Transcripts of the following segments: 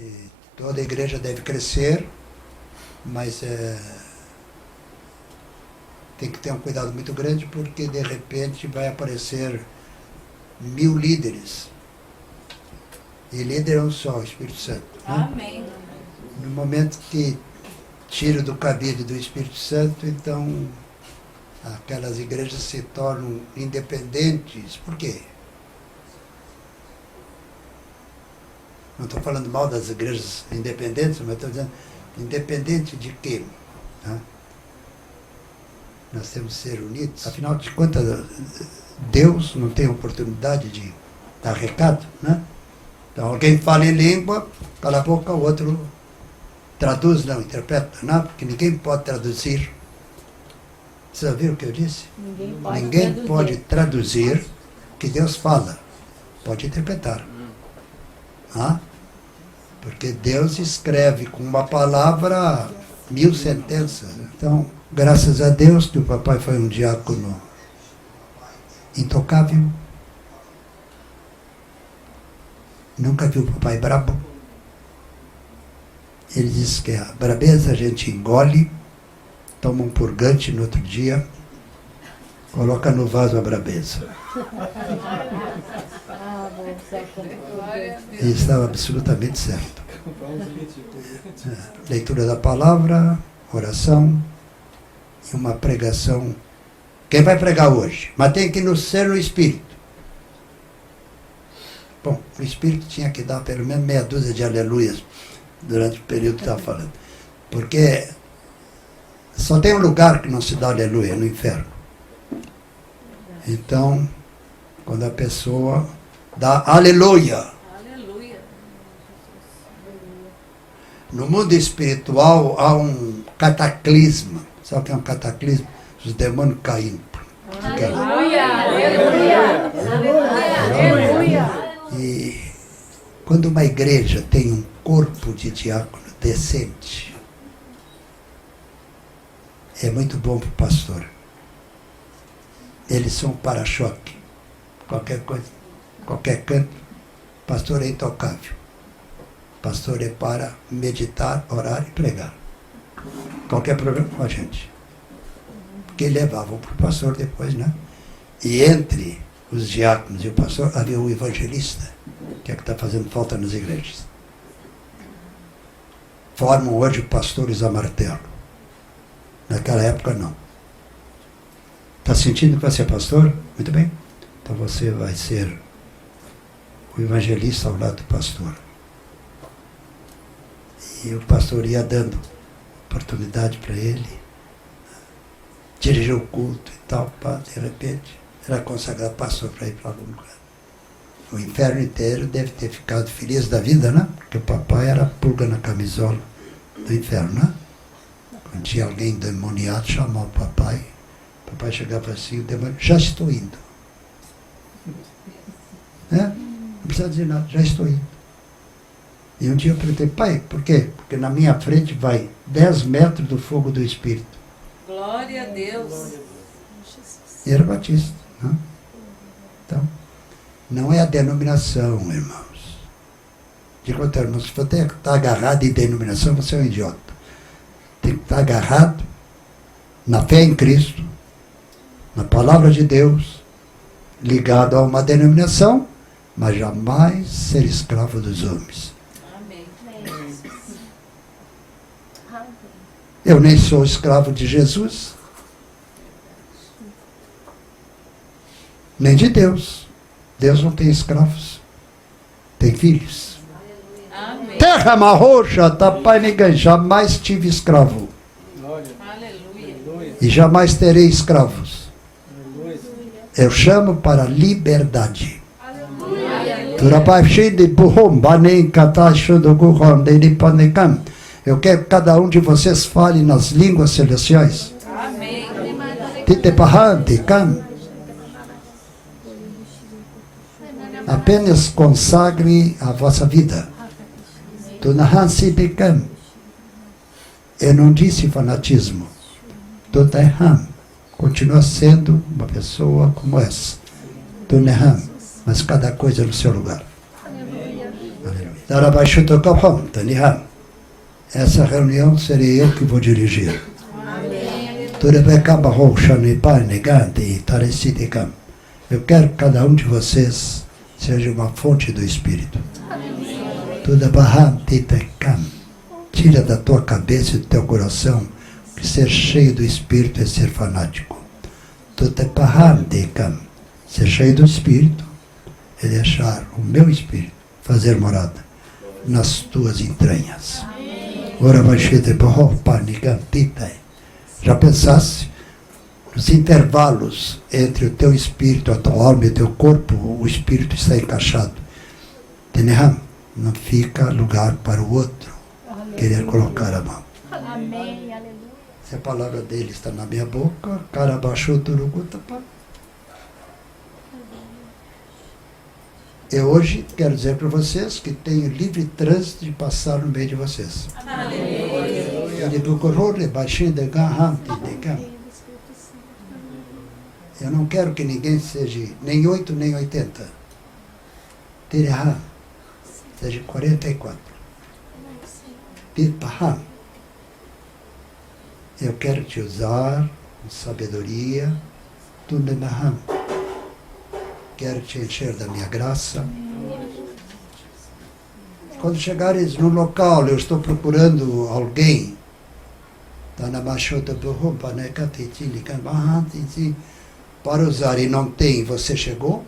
E toda igreja deve crescer, mas tem que ter um cuidado muito grande, porque de repente vai aparecer 1000 líderes. E líder é um só, o Espírito Santo. Né? Amém. No momento que tira do cabide do Espírito Santo, então aquelas igrejas se tornam independentes. Por quê? Não estou falando mal das igrejas independentes, mas estou dizendo, independente de quê? Tá? Nós temos que ser unidos. Afinal de contas, Deus não tem oportunidade de dar recado, né? Então alguém fala em língua, cala a boca, o outro traduz, não, interpreta, não, porque ninguém pode traduzir. Você ouviu o que eu disse? Ninguém pode traduzir o que Deus fala. Pode interpretar. Porque Deus escreve com uma palavra 1000 sentenças. Então, graças a Deus que o papai foi um diácono intocável. Nunca viu o papai brabo. Ele diz que a brabeza a gente engole, toma um purgante no outro dia, coloca no vaso a brabeza. E estava absolutamente certo. Leitura da palavra, oração e uma pregação. Quem vai pregar hoje? Mas tem que ser no Espírito. Bom, o Espírito tinha que dar pelo menos meia dúzia de aleluias durante o período que estava falando. Porque só tem um lugar que não se dá aleluia, no inferno. Então, quando a pessoa dá aleluia. No mundo espiritual há um cataclisma. Sabe o que é um cataclisma? Os demônios caindo. Aleluia! Aleluia! Aleluia! E quando uma igreja tem um corpo de diácono decente, é muito bom para o pastor. Eles são um para-choque. Qualquer coisa, qualquer canto, pastor é intocável. Pastor é para meditar, orar e pregar. Qualquer problema com a gente. Porque levavam para o pastor depois, né? E entre os diáconos e o pastor havia o evangelista, que é que está fazendo falta nas igrejas. Formam hoje pastores a martelo. Naquela época, não. Está sentindo que vai ser pastor? Muito bem. Então você vai ser o evangelista ao lado do pastor. E o pastor ia dando oportunidade para ele, dirigir o culto e tal, de repente, era consagrado pastor para ir para algum lugar. O inferno inteiro deve ter ficado feliz da vida, né? Porque o papai era pulga na camisola do inferno, né? Quando tinha alguém demoniado, chamava o papai chegava assim, o demônio, já estou indo. Né? Não precisa dizer nada, já estou indo. E um dia eu perguntei, pai, por quê? Porque na minha frente vai 10 metros do fogo do Espírito. Glória a Deus. E era batista. Né? Então, não é a denominação, irmãos. De qualquer irmão, se você está agarrado em denominação, você é um idiota. Tem que estar agarrado na fé em Cristo, na palavra de Deus, ligado a uma denominação, mas jamais ser escravo dos homens. Eu nem sou escravo de Jesus, nem de Deus. Deus não tem escravos, tem filhos. Amém. Terra marrocha, tapai ninguém, jamais tive escravo. Aleluia. E jamais terei escravos. Eu chamo para liberdade. Eu quero que cada um de vocês fale nas línguas celestiais. Amém. Apenas consagre a vossa vida. Eu não disse fanatismo. Continua sendo uma pessoa como essa. Mas cada coisa no seu lugar. Aleluia. Essa reunião serei eu que vou dirigir. Eu quero que cada um de vocês seja uma fonte do Espírito. Tira da tua cabeça e do teu coração que ser cheio do Espírito é ser fanático. Ser cheio do Espírito é deixar o meu Espírito fazer morada nas tuas entranhas. Já pensasse nos intervalos entre o teu espírito, a tua alma e o teu corpo, o espírito está encaixado. Não fica lugar para o outro querer colocar a mão. Amém, aleluia. Se a palavra dele está na minha boca, cara baixou turugutapa. Eu hoje quero dizer para vocês que tenho livre trânsito de passar no meio de vocês. Eu não quero que ninguém seja nem 8 nem 80. Seja 44. Eu quero te usar com sabedoria. Quero te encher da minha graça. Quando chegares no local, eu estou procurando alguém para usar e não tem, você chegou?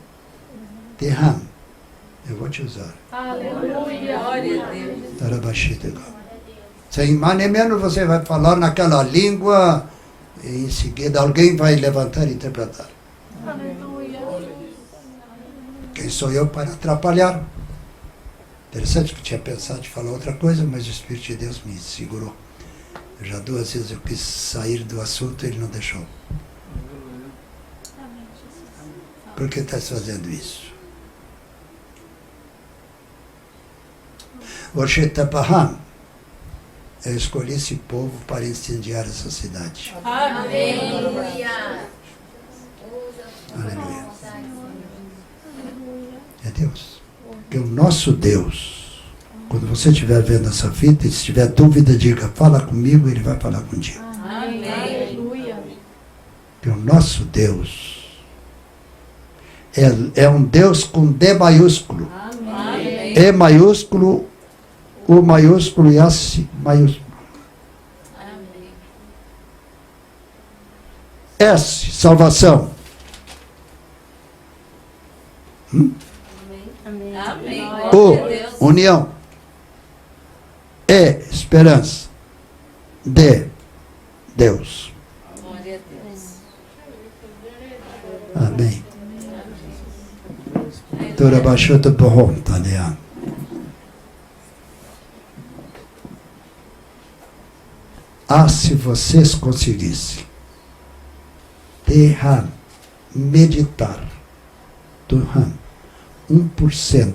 Eu vou te usar. Aleluia. Glória a Deus. Sem mais nem menos você vai falar naquela língua e em seguida alguém vai levantar e interpretar. Aleluia. Quem sou eu para atrapalhar? Interessante que eu tinha pensado em falar outra coisa, mas o Espírito de Deus me segurou. Já 2 vezes eu quis sair do assunto e ele não deixou. Por que estás fazendo isso? Eu escolhi esse povo para incendiar essa cidade. Amém. Aleluia. É Deus. Porque o nosso Deus, quando você estiver vendo essa fita, e se tiver dúvida, diga, fala comigo, ele vai falar contigo. Amém. Aleluia. Porque o nosso Deus é um Deus com D maiúsculo. Amém. E maiúsculo, U maiúsculo e S maiúsculo. Amém. S, salvação. Amém. Amém. U, Glória a Deus. união. E, esperança. D, Deus. Glória a Deus. Amém. Tora baixota borrom, Tânia. Se vocês conseguissem meditar 1%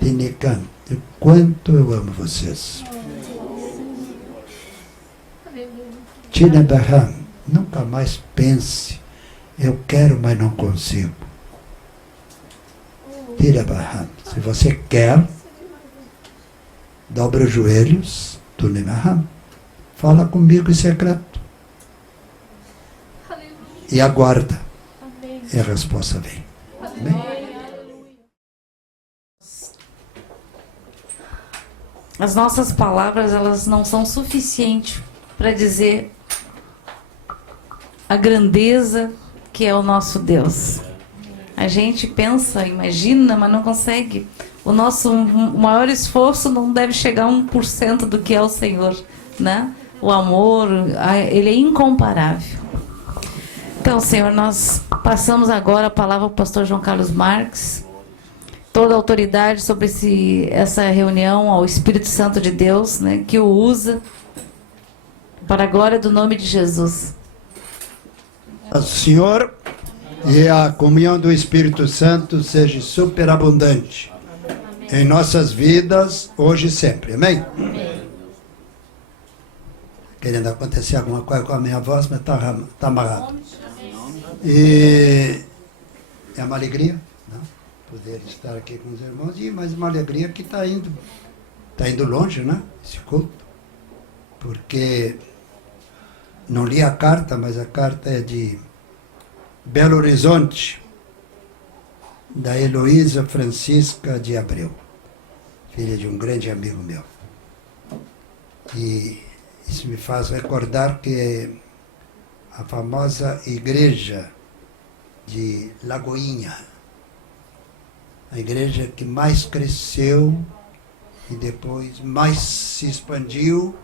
de negar de quanto eu amo vocês. Tina Baham, nunca mais pense, eu quero, mas não consigo. Tira Baham, se você quer, dobra os joelhos, Tune Baham, fala comigo em secreto. E aguarda. Amém. E a resposta vem. Amém? As nossas palavras, elas não são suficientes para dizer a grandeza que é o nosso Deus. A gente pensa, imagina, mas não consegue. O nosso maior esforço não deve chegar a 1% do que é o Senhor, né? O amor, ele é incomparável. Então, Senhor, nós passamos agora a palavra ao pastor João Carlos Marques. Toda a autoridade sobre essa reunião, ao Espírito Santo de Deus, né, que o usa para a glória do nome de Jesus. O Senhor e a comunhão do Espírito Santo seja superabundante em nossas vidas, hoje e sempre. Amém? Querendo acontecer alguma coisa com a minha voz, mas está amarrado. E é uma alegria, não? poder estar aqui com os irmãos e mais uma alegria que está indo longe, né? Esse culto, porque não li a carta, mas a carta é de Belo Horizonte, da Heloísa Francisca de Abreu, filha de um grande amigo meu. E isso me faz recordar que a famosa igreja de Lagoinha, a igreja que mais cresceu e depois mais se expandiu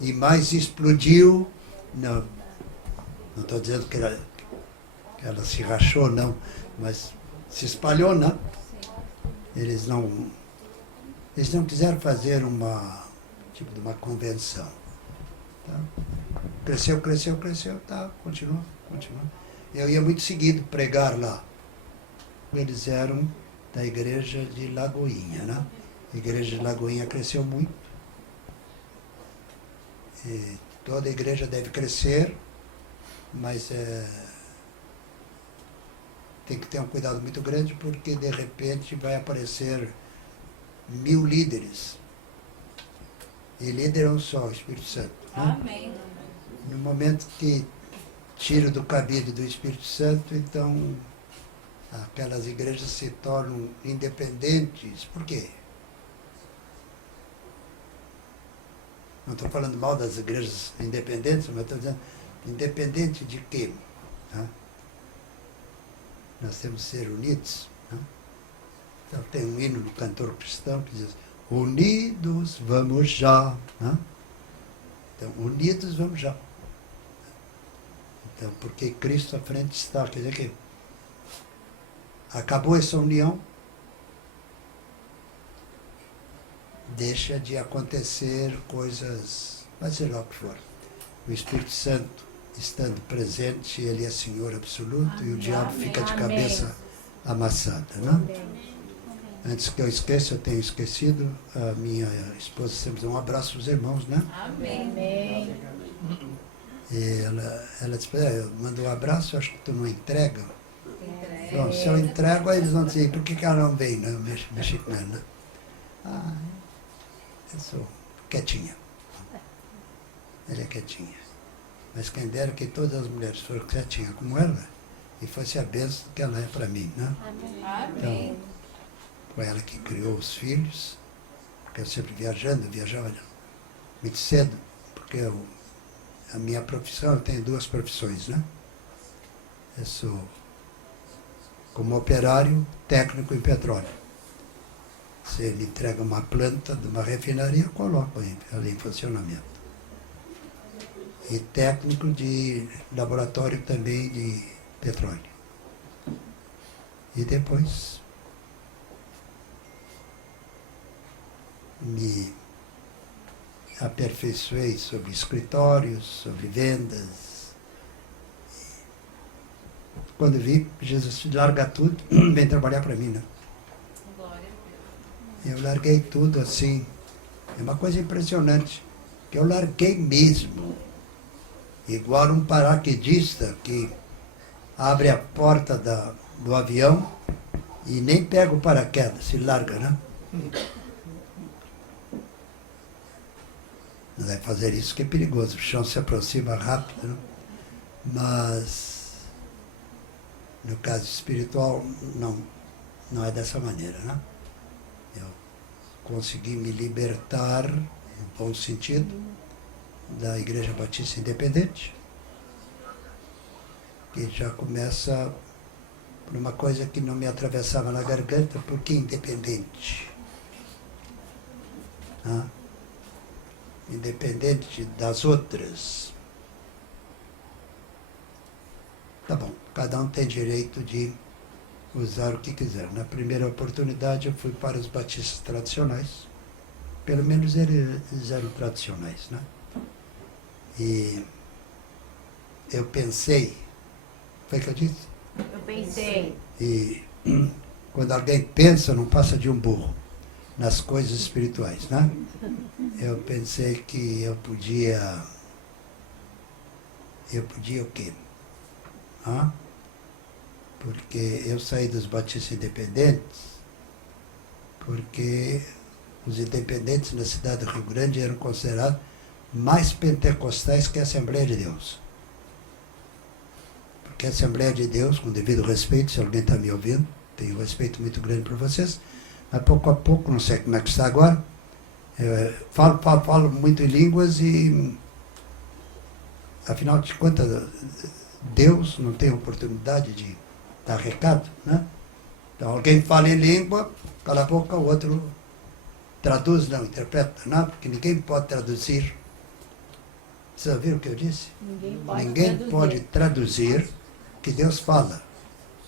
e mais explodiu. Não estou dizendo que ela se rachou, não, mas se espalhou, não. Eles não quiseram fazer tipo de uma convenção. Tá? Cresceu, tá, continua. Eu ia muito seguido pregar lá. Eles eram da igreja de Lagoinha, né? A igreja de Lagoinha cresceu muito. E toda a igreja deve crescer, mas tem que ter um cuidado muito grande, porque de repente vai aparecer 1000 líderes. E líder é um só, o Espírito Santo. Né? Amém. No momento que tira do cabide do Espírito Santo, então aquelas igrejas se tornam independentes. Por quê? Não estou falando mal das igrejas independentes, mas estou dizendo independente de quê? Né? Nós temos que ser unidos. Né? Então tem um hino do cantor cristão que diz: unidos vamos já. Né? Então, unidos vamos já. Então, porque Cristo à frente está. Quer dizer que acabou essa união, deixa de acontecer coisas, vai ser lá o que for. O Espírito Santo estando presente, ele é Senhor absoluto. Amém. E o diabo fica de cabeça amassada. Né? Antes que eu esqueça, eu tenho esquecido, a minha esposa sempre dá um abraço aos irmãos, né? Amém. E ela disse: eu mando um abraço, acho que tu não entrega. Bom, se eu entrego, aí eles vão dizer: por que ela não vem, né? Mexicana. Eu sou quietinha. Ela é quietinha. Mas quem dera que todas as mulheres fossem quietinhas como ela, e fosse a bênção que ela é para mim, né? Amém. Então, foi ela que criou os filhos, porque eu sempre viajava muito cedo, porque a minha profissão, eu tenho 2 profissões, né? Eu sou como operário técnico em petróleo. Se ele entrega uma planta de uma refinaria, eu coloco ali em funcionamento. E técnico de laboratório também de petróleo. E depois me aperfeiçoei sobre escritórios, sobre vendas. Quando vi, Jesus larga tudo, vem trabalhar para mim, né? Glória a Deus. Eu larguei tudo assim. É uma coisa impressionante, que eu larguei mesmo. Igual um paraquedista que abre a porta do avião e nem pega o paraquedas, se larga, né? Não deve fazer isso, que é perigoso. O chão se aproxima rápido, né? Mas no caso espiritual não é dessa maneira, né? Eu consegui me libertar, em bom sentido, da Igreja Batista Independente, que já começa por uma coisa que não me atravessava na garganta. Por que independente? Independente das outras. Tá bom, cada um tem direito de usar o que quiser. Na primeira oportunidade eu fui para os batistas tradicionais, pelo menos eles eram tradicionais, né? E eu pensei, foi o que eu disse? Eu pensei. E quando alguém pensa, não passa de um burro nas coisas espirituais, né? Eu pensei que eu podia o quê? Porque eu saí dos batistas independentes porque os independentes na cidade do Rio Grande eram considerados mais pentecostais que a Assembleia de Deus. Porque a Assembleia de Deus, com devido respeito, se alguém está me ouvindo, tenho um respeito muito grande por vocês, mas pouco a pouco, não sei como é que está agora, falo muito em línguas e, afinal de contas, Deus não tem oportunidade de dar recado, né? Então alguém fala em língua, cala a boca, o outro traduz, não, interpreta, não, porque ninguém pode traduzir. Vocês ouviram o que eu disse? Ninguém pode traduzir o que Deus fala.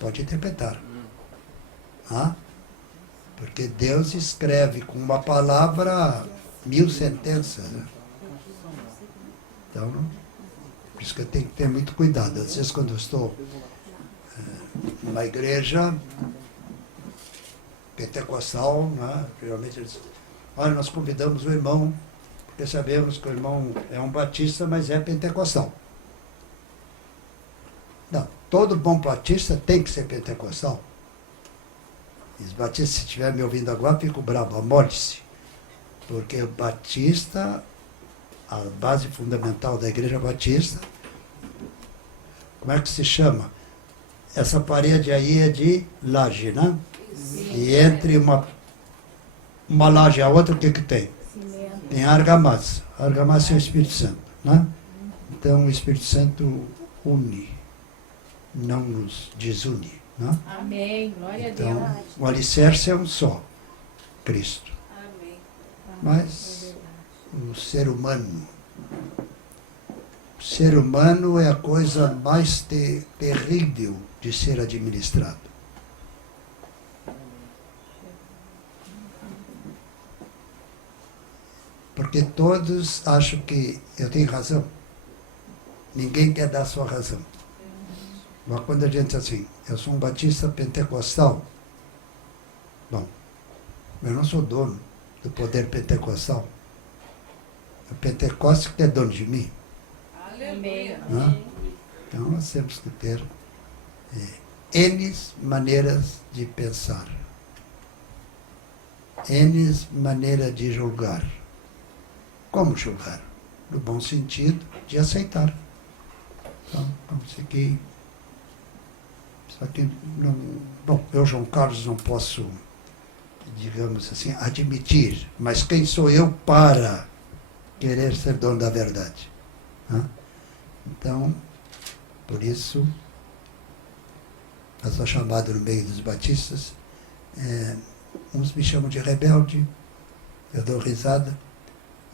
Pode interpretar. Porque Deus escreve com uma palavra 1000 sentenças. Né? Então, por isso que eu tenho que ter muito cuidado. Às vezes, quando eu estou numa igreja pentecostal, né? Geralmente eles dizem, olha, nós convidamos o irmão, porque sabemos que o irmão é um batista, mas é pentecostal. Não, todo bom batista tem que ser pentecostal. Os batistas, se estiver me ouvindo agora, fico bravo, amole-se. Porque o batista, a base fundamental da igreja batista, como é que se chama? Essa parede aí é de laje, né? Sim. E entre uma laje e a outra, o que tem? Cimento. Tem argamassa. A argamassa é o Espírito Santo, né? Então o Espírito Santo une, não nos desune. Né? Amém. Glória então, a Deus. O alicerce é um só, Cristo. Amém. Mas o ser humano é a coisa mais terrível de ser administrado. Porque todos acham que eu tenho razão. Ninguém quer dar a sua razão. Mas quando a gente diz assim, eu sou um batista pentecostal, bom, eu não sou dono do poder pentecostal. O Pentecostes que é dono de mim. Aleluia. Né? Então nós temos que ter N maneiras de pensar. N maneiras de julgar. Como julgar? No bom sentido de aceitar. Então, vamos seguir. Só que, não, bom, eu, João Carlos, não posso, digamos assim, admitir, mas quem sou eu para querer ser dono da verdade? Né? Então, por isso, eu sou chamado no meio dos batistas, uns me chamam de rebelde, eu dou risada,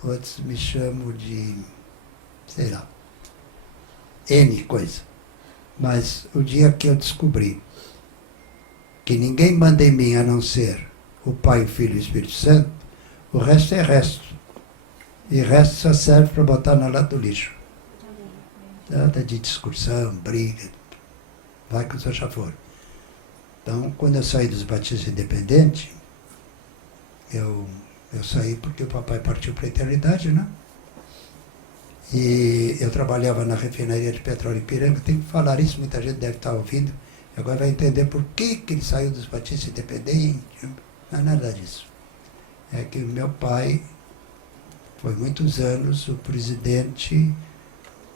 outros me chamam de, sei lá, N coisa. Mas o dia que eu descobri que ninguém manda em mim a não ser o Pai, o Filho e o Espírito Santo, o resto é resto. E resto só serve para botar na lata do lixo. Nada de discussão, briga, vai que o senhor já for. Então, quando eu saí dos batistas independentes, eu saí porque o papai partiu para a eternidade, né? E eu trabalhava na refinaria de petróleo Ipiranga, tenho que falar isso, muita gente deve estar ouvindo, agora vai entender por que ele saiu dos batistas independentes. Não é nada disso. É que o meu pai foi muitos anos o presidente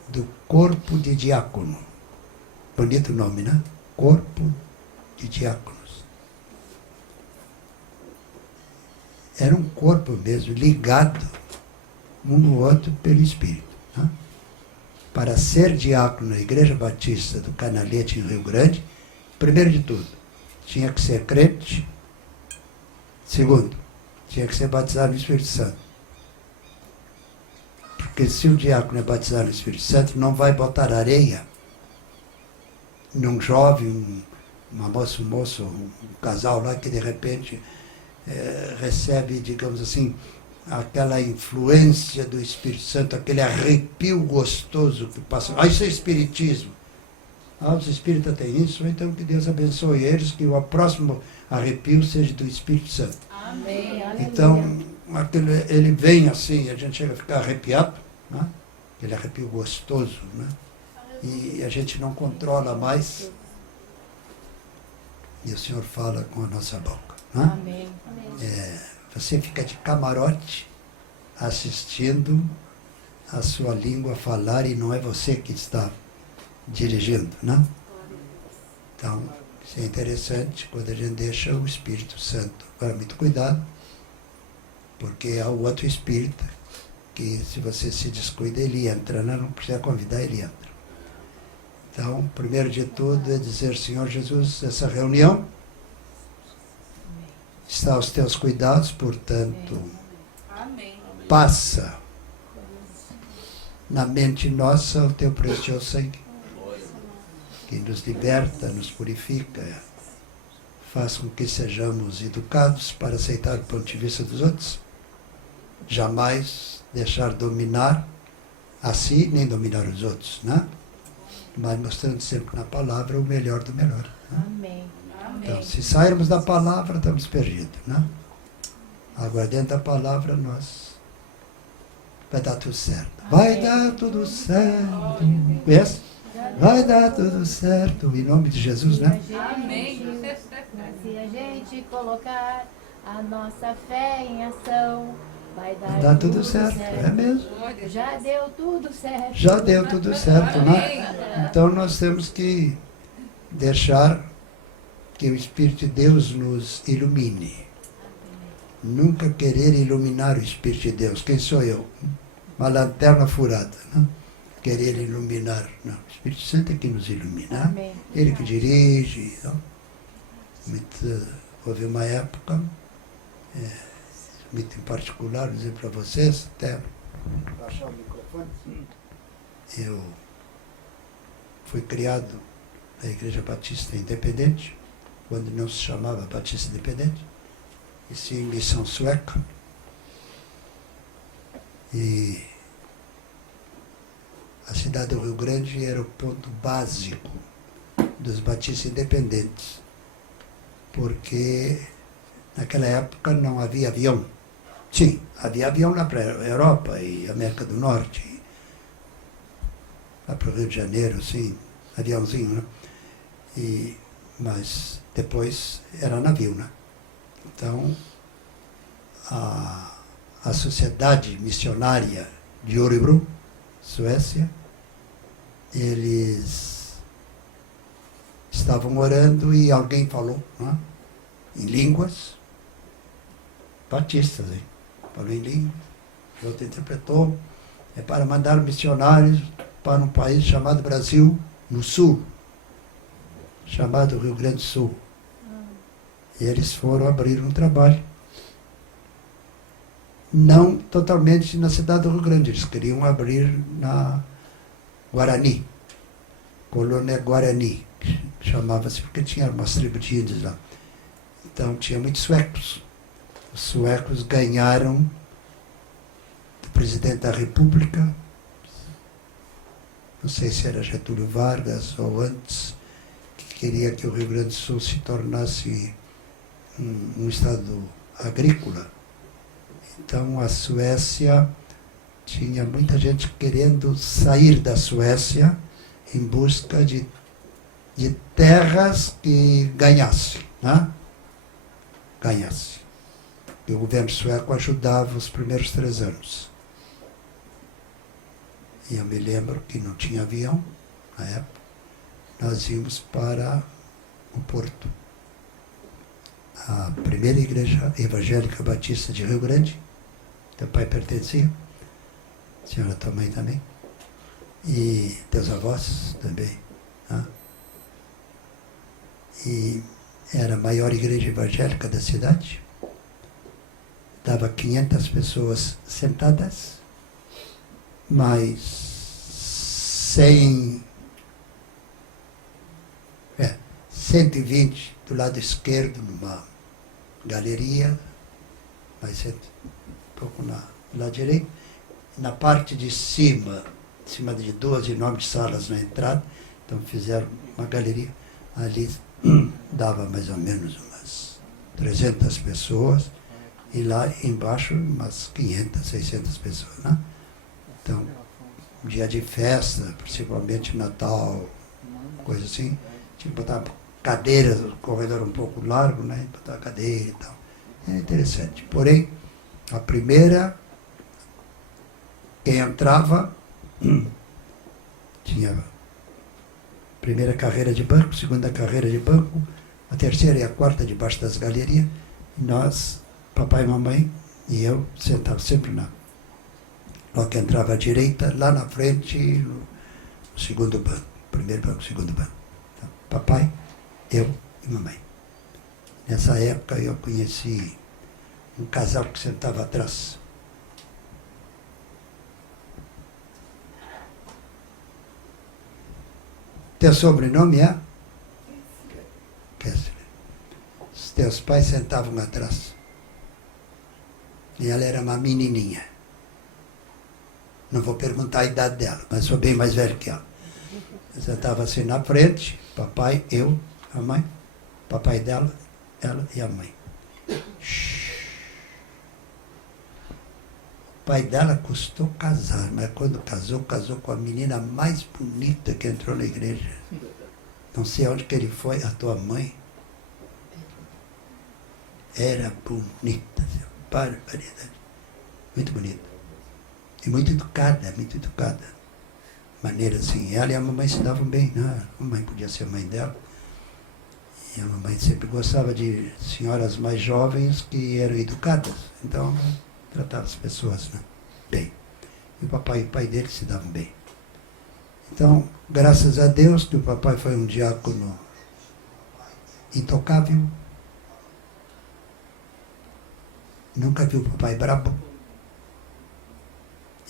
do Corpo de Diácono. Bonito nome, né? Corpo de Diáconos. Era um corpo mesmo, ligado um no outro pelo Espírito. Né? Para ser diácono na Igreja Batista do Canalete, em Rio Grande, primeiro de tudo, tinha que ser crente. Segundo, tinha que ser batizado no Espírito Santo. Porque se o diácono é batizado no Espírito Santo, não vai botar areia num jovem, uma moça, um moço, um casal lá que de repente recebe, digamos assim, aquela influência do Espírito Santo, aquele arrepio gostoso que passa. Isso é espiritismo. Os espíritas têm isso, então que Deus abençoe eles, que o próximo arrepio seja do Espírito Santo. Amém. Então, ele vem assim, a gente chega a ficar arrepiado, né? Aquele arrepio gostoso, né? E a gente não controla mais, e o Senhor fala com a nossa boca. Né? Amém. Você fica de camarote assistindo a sua língua falar e não é você que está dirigindo, né? Então, isso é interessante quando a gente deixa o Espírito Santo. Agora, muito cuidado, porque há o outro Espírito que, se você se descuida, ele entra, né? Não precisa convidar, ele entra. Então, primeiro de tudo é dizer: Senhor Jesus, essa reunião está aos teus cuidados, portanto, Amém. passa na mente nossa o teu precioso sangue, que nos liberta, nos purifica, faz com que sejamos educados para aceitar o ponto de vista dos outros, jamais deixar dominar a si, nem dominar os outros, né? Mas mostrando sempre na palavra o melhor do melhor. Né? Amém. Então, se sairmos da palavra, estamos perdidos, né? Agora, dentro da palavra, nós vai dar tudo certo. Vai dar tudo certo. Conhece? Vai dar tudo certo. Em nome de Jesus, né? Amém. Se a gente colocar a nossa fé em ação, vai Vai dar tudo certo. É mesmo. Já deu tudo certo. Já deu tudo certo, né? Então, nós temos que deixar que o Espírito de Deus nos ilumine. Nunca querer iluminar o Espírito de Deus. Quem sou eu? Uma lanterna furada, né? Querer iluminar. Não, o Espírito Santo é que nos ilumina. Amém. Ele que dirige. Não? Houve uma época, muito em particular, vou dizer para vocês, até baixar o microfone. Eu fui criado na Igreja Batista Independente, quando não se chamava Batista Independente, e sim em missão sueca. E a cidade do Rio Grande era o ponto básico dos batistas independentes, porque naquela época não havia avião. Sim, havia avião lá para a Europa e América do Norte, lá para o Rio de Janeiro, sim, aviãozinho, né? Mas depois era navio, né? Então, a Sociedade Missionária de Örebro, Suécia, eles estavam orando e alguém falou, né? Em línguas, batistas, hein? Falou em línguas, o outro interpretou, é para mandar missionários para um país chamado Brasil, no sul, chamado Rio Grande do Sul. E eles foram abrir um trabalho. Não totalmente na cidade do Rio Grande, eles queriam abrir na Guarani, colônia Guarani, que chamava-se, porque tinha umas tribos de índios lá. Então tinha muitos suecos. Os suecos ganharam do presidente da República, não sei se era Getúlio Vargas ou antes, que queria que o Rio Grande do Sul se tornasse um estado agrícola. Então a Suécia tinha muita gente querendo sair da Suécia em busca de terras que ganhassem, né? Ganhasse. E o governo sueco ajudava os primeiros 3 anos. E eu me lembro que não tinha avião na época. Nós íamos para o Porto. A primeira igreja evangélica batista de Rio Grande, teu pai pertencia, a senhora tua mãe também, e teus avós também. Né? E era a maior igreja evangélica da cidade. Dava 500 pessoas sentadas, mais 120 do lado esquerdo, numa galeria, mais um pouco no lado direito. Na parte de cima de 2 enormes salas na entrada, então fizeram uma galeria. Ali dava mais ou menos umas 300 pessoas, e lá embaixo umas 500, 600 pessoas, né? Então, dia de festa, principalmente Natal, coisa assim, tinha que botar cadeiras, o corredor um pouco largo, né? Botar a cadeira e tal. É interessante. Porém, a primeira, quem entrava, tinha primeira carreira de banco, segunda carreira de banco, a terceira e a quarta debaixo das galerias. E nós, papai e mamãe, e eu, sentava sempre logo que entrava à direita, lá na frente, no segundo banco. Primeiro banco, segundo banco. Então, papai, eu e mamãe. Nessa época eu conheci um casal que sentava atrás. Teu sobrenome é? Kessler. Os teus pais sentavam atrás. E ela era uma menininha. Não vou perguntar a idade dela, mas sou bem mais velho que ela. Eu sentava assim na frente, papai, eu, a mãe, papai dela, ela e a mãe. O pai dela custou casar, mas quando casou com a menina mais bonita que entrou na igreja. Não sei onde que ele foi, a tua mãe. Era bonita, barbaridade. Muito bonita. E muito educada, muito educada. Maneira assim. Ela e a mamãe se davam bem, né? A mamãe podia ser a mãe dela. E a mamãe sempre gostava de senhoras mais jovens que eram educadas. Então, tratava as pessoas, né, bem. E o papai e o pai dele se davam bem. Então, graças a Deus que o papai foi um diácono intocável. Nunca viu o papai brabo.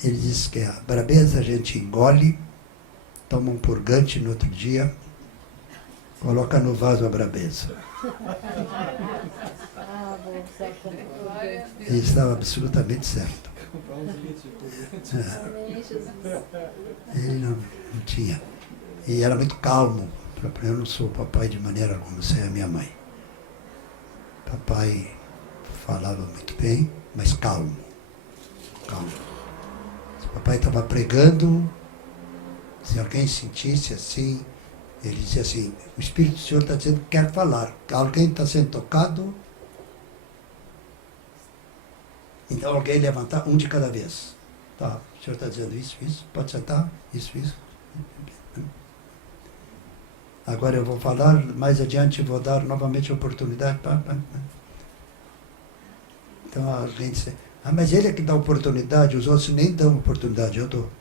Ele disse que a brabeza a gente engole, toma um purgante no outro dia, coloca no vaso a brabeza. Ele estava absolutamente certo. Ele não tinha. E era muito calmo. Eu não sou papai de maneira alguma, você é a minha mãe. Papai falava muito bem, mas calmo. Calmo. Se o papai estava pregando, se alguém sentisse assim, ele dizia assim, o Espírito do Senhor está dizendo que quer falar. Alguém está sendo tocado. Então alguém levantar, um de cada vez. Tá, o senhor está dizendo isso, pode sentar, isso. Agora eu vou falar, mais adiante vou dar novamente a oportunidade. Então alguém disse, mas ele é que dá oportunidade, os outros nem dão oportunidade, eu dou.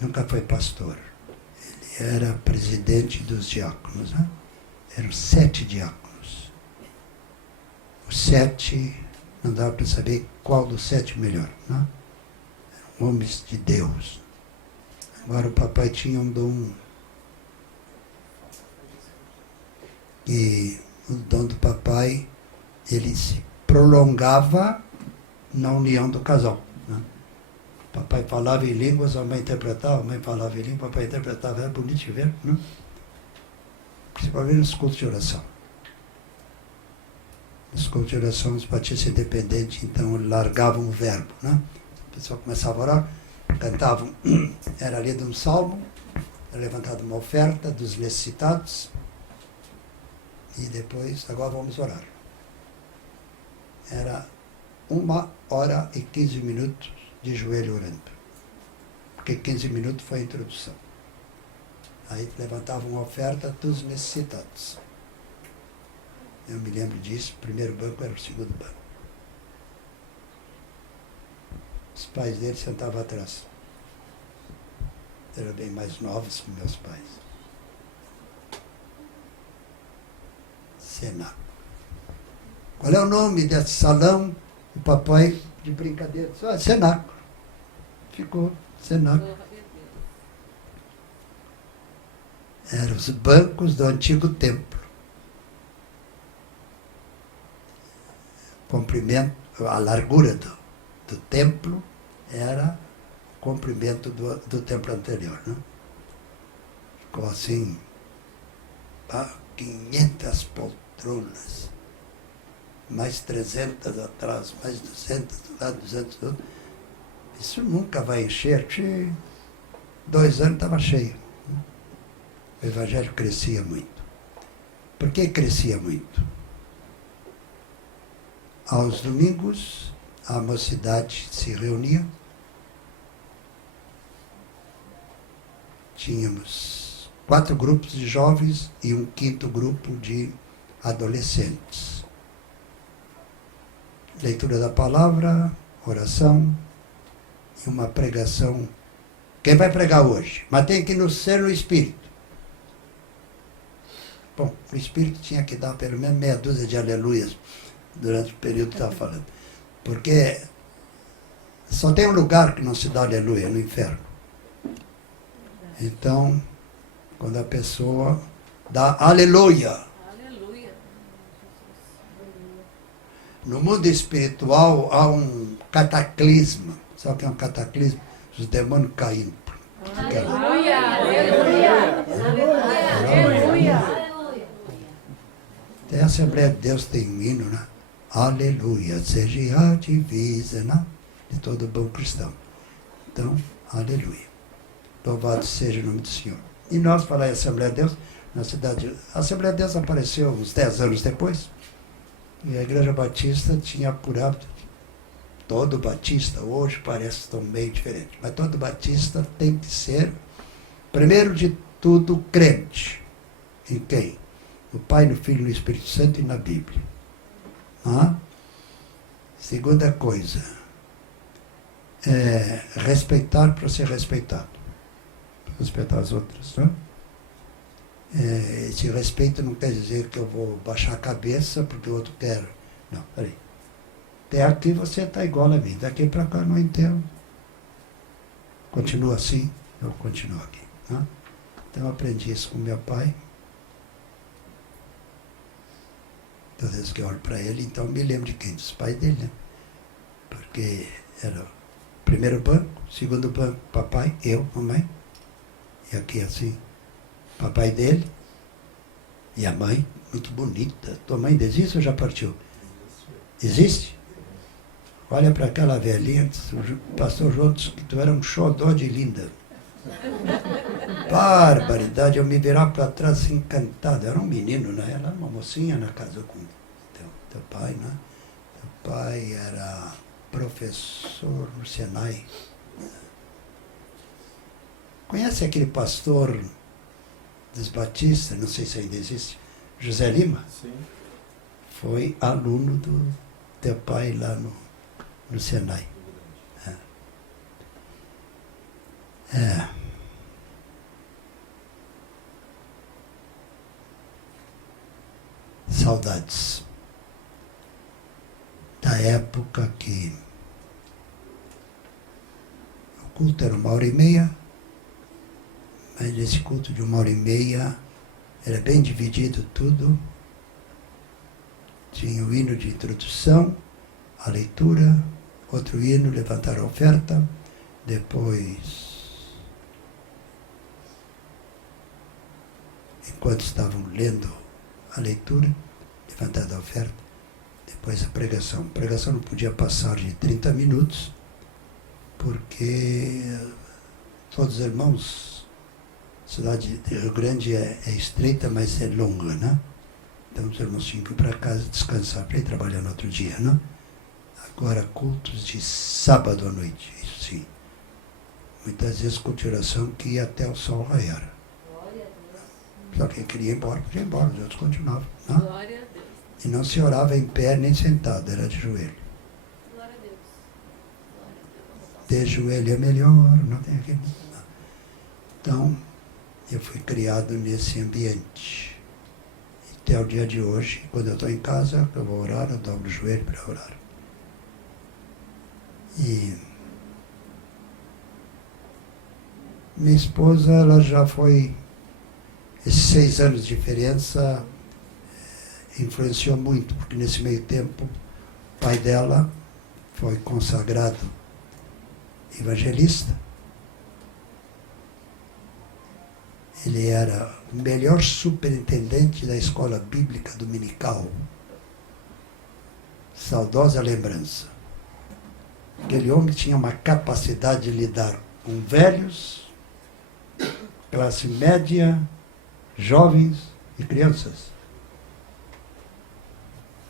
Nunca foi pastor. Ele era presidente dos diáconos, né? Eram 7 diáconos. Os 7, não dava para saber qual dos 7 melhor, né? Eram homens de Deus. Agora o papai tinha um dom. E o dom do papai, ele se prolongava na união do casal, né? Papai falava em línguas, a mãe interpretava, a mãe falava em língua, o papai interpretava. Era bonito de ver, né? Principalmente nos cultos de oração. Nos cultos de oração, os batistas independentes, então, largavam o verbo, né? A pessoa começava a orar, cantavam, era lido um salmo, era levantada uma oferta dos necessitados, e depois, agora vamos orar. Era 1h15 de joelho orando. Porque 15 minutos foi a introdução. Aí levantavam uma oferta dos necessitados. Eu me lembro disso, o primeiro banco era o segundo banco. Os pais dele sentavam atrás. Eram bem mais novos que meus pais. Cenáculo. Qual é o nome desse salão? O papai, de brincadeira, disse, cenáculo. Ficou, cenáculo. Eram os bancos do antigo templo. Comprimento, a largura do templo era o comprimento do templo anterior, né? Ficou assim, 500 poltronas, mais 300 atrás, mais 200 do lado, 200 do outro. Isso nunca vai encher. 2 anos estava cheio. o evangelho crescia muito. Por que crescia muito? Aos domingos, a mocidade se reunia. Tínhamos 4 grupos de jovens e um 5º grupo de adolescentes. Leitura da palavra, oração e uma pregação. Quem vai pregar hoje? Mas tem que ser no Espírito. Bom, o Espírito tinha que dar pelo menos meia dúzia de aleluias durante o período que estava falando. Porque só tem um lugar que não se dá aleluia, no inferno. Então, quando a pessoa dá aleluia, Aleluia. no mundo espiritual há um cataclisma. Sabe o que é um cataclisma? Os demônios caindo. Aleluia! Aleluia! Aleluia! Até a Assembleia de Deus tem um hino, né? Aleluia, seja a divisa, né? De todo bom cristão. Então, aleluia. Louvado seja o nome do Senhor. E nós, falar em Assembleia de Deus, na cidade. A Assembleia de Deus apareceu uns 10 anos depois. E a Igreja Batista tinha apurado. Todo batista hoje parece tão bem diferente. Mas todo batista tem que ser, primeiro de tudo, crente. Em quem? No Pai, no Filho e no Espírito Santo e na Bíblia. Segunda coisa, respeitar para ser respeitado. Respeitar as outras, né? Esse respeito não quer dizer que eu vou baixar a cabeça porque o outro quer. Não, peraí. Até aqui você está igual a mim, daqui para cá não entendo. Continua assim, eu continuo aqui. Né? Então eu aprendi isso com meu pai. Toda vez que eu olho para ele, então me lembro de quem? Dos pais dele, né? Porque era o primeiro banco, segundo banco, papai, eu, mamãe. E aqui assim, papai dele e a mãe, muito bonita. Tua mãe ainda existe ou já partiu? Existe? Olha para aquela velhinha, o pastor João disse que tu era um xodó de linda. Barbaridade, eu me virava para trás assim, encantado. Era um menino, né? Ela era uma mocinha, né? Casou com teu pai, né? Teu pai era professor no Senai. Conhece aquele pastor dos Batistas, não sei se ainda existe, José Lima? Sim. Foi aluno do teu pai lá no Senai. Saudades da época que o culto era 1h30, mas nesse culto de 1h30 era bem dividido tudo. Tinha o hino de introdução, a leitura, outro hino, levantar a oferta, depois, enquanto estavam lendo a leitura, levantada a oferta, depois a pregação. A pregação não podia passar de 30 minutos, porque todos os irmãos, a cidade de Rio Grande é estreita, mas é longa, né? Então os irmãos tinham que ir para casa descansar para ir trabalhar no outro dia, né? Agora, cultos de sábado à noite, isso sim. Muitas vezes culto de oração que ia até o sol raiar. Só quem queria ir embora, podia ir embora, os outros continuavam. Né? Glória a Deus. E não se orava em pé nem sentado, era de joelho. Glória a Deus. De joelho é melhor, não tem aquele. Não. Então, eu fui criado nesse ambiente. E até o dia de hoje, quando eu estou em casa, eu vou orar, eu dobro o joelho para orar. E minha esposa, ela já foi, esses 6 anos de diferença influenciou muito, porque nesse meio tempo o pai dela foi consagrado evangelista. Ele era o melhor superintendente da escola bíblica dominical. Saudosa lembrança. Aquele homem tinha uma capacidade de lidar com velhos, classe média jovens e crianças.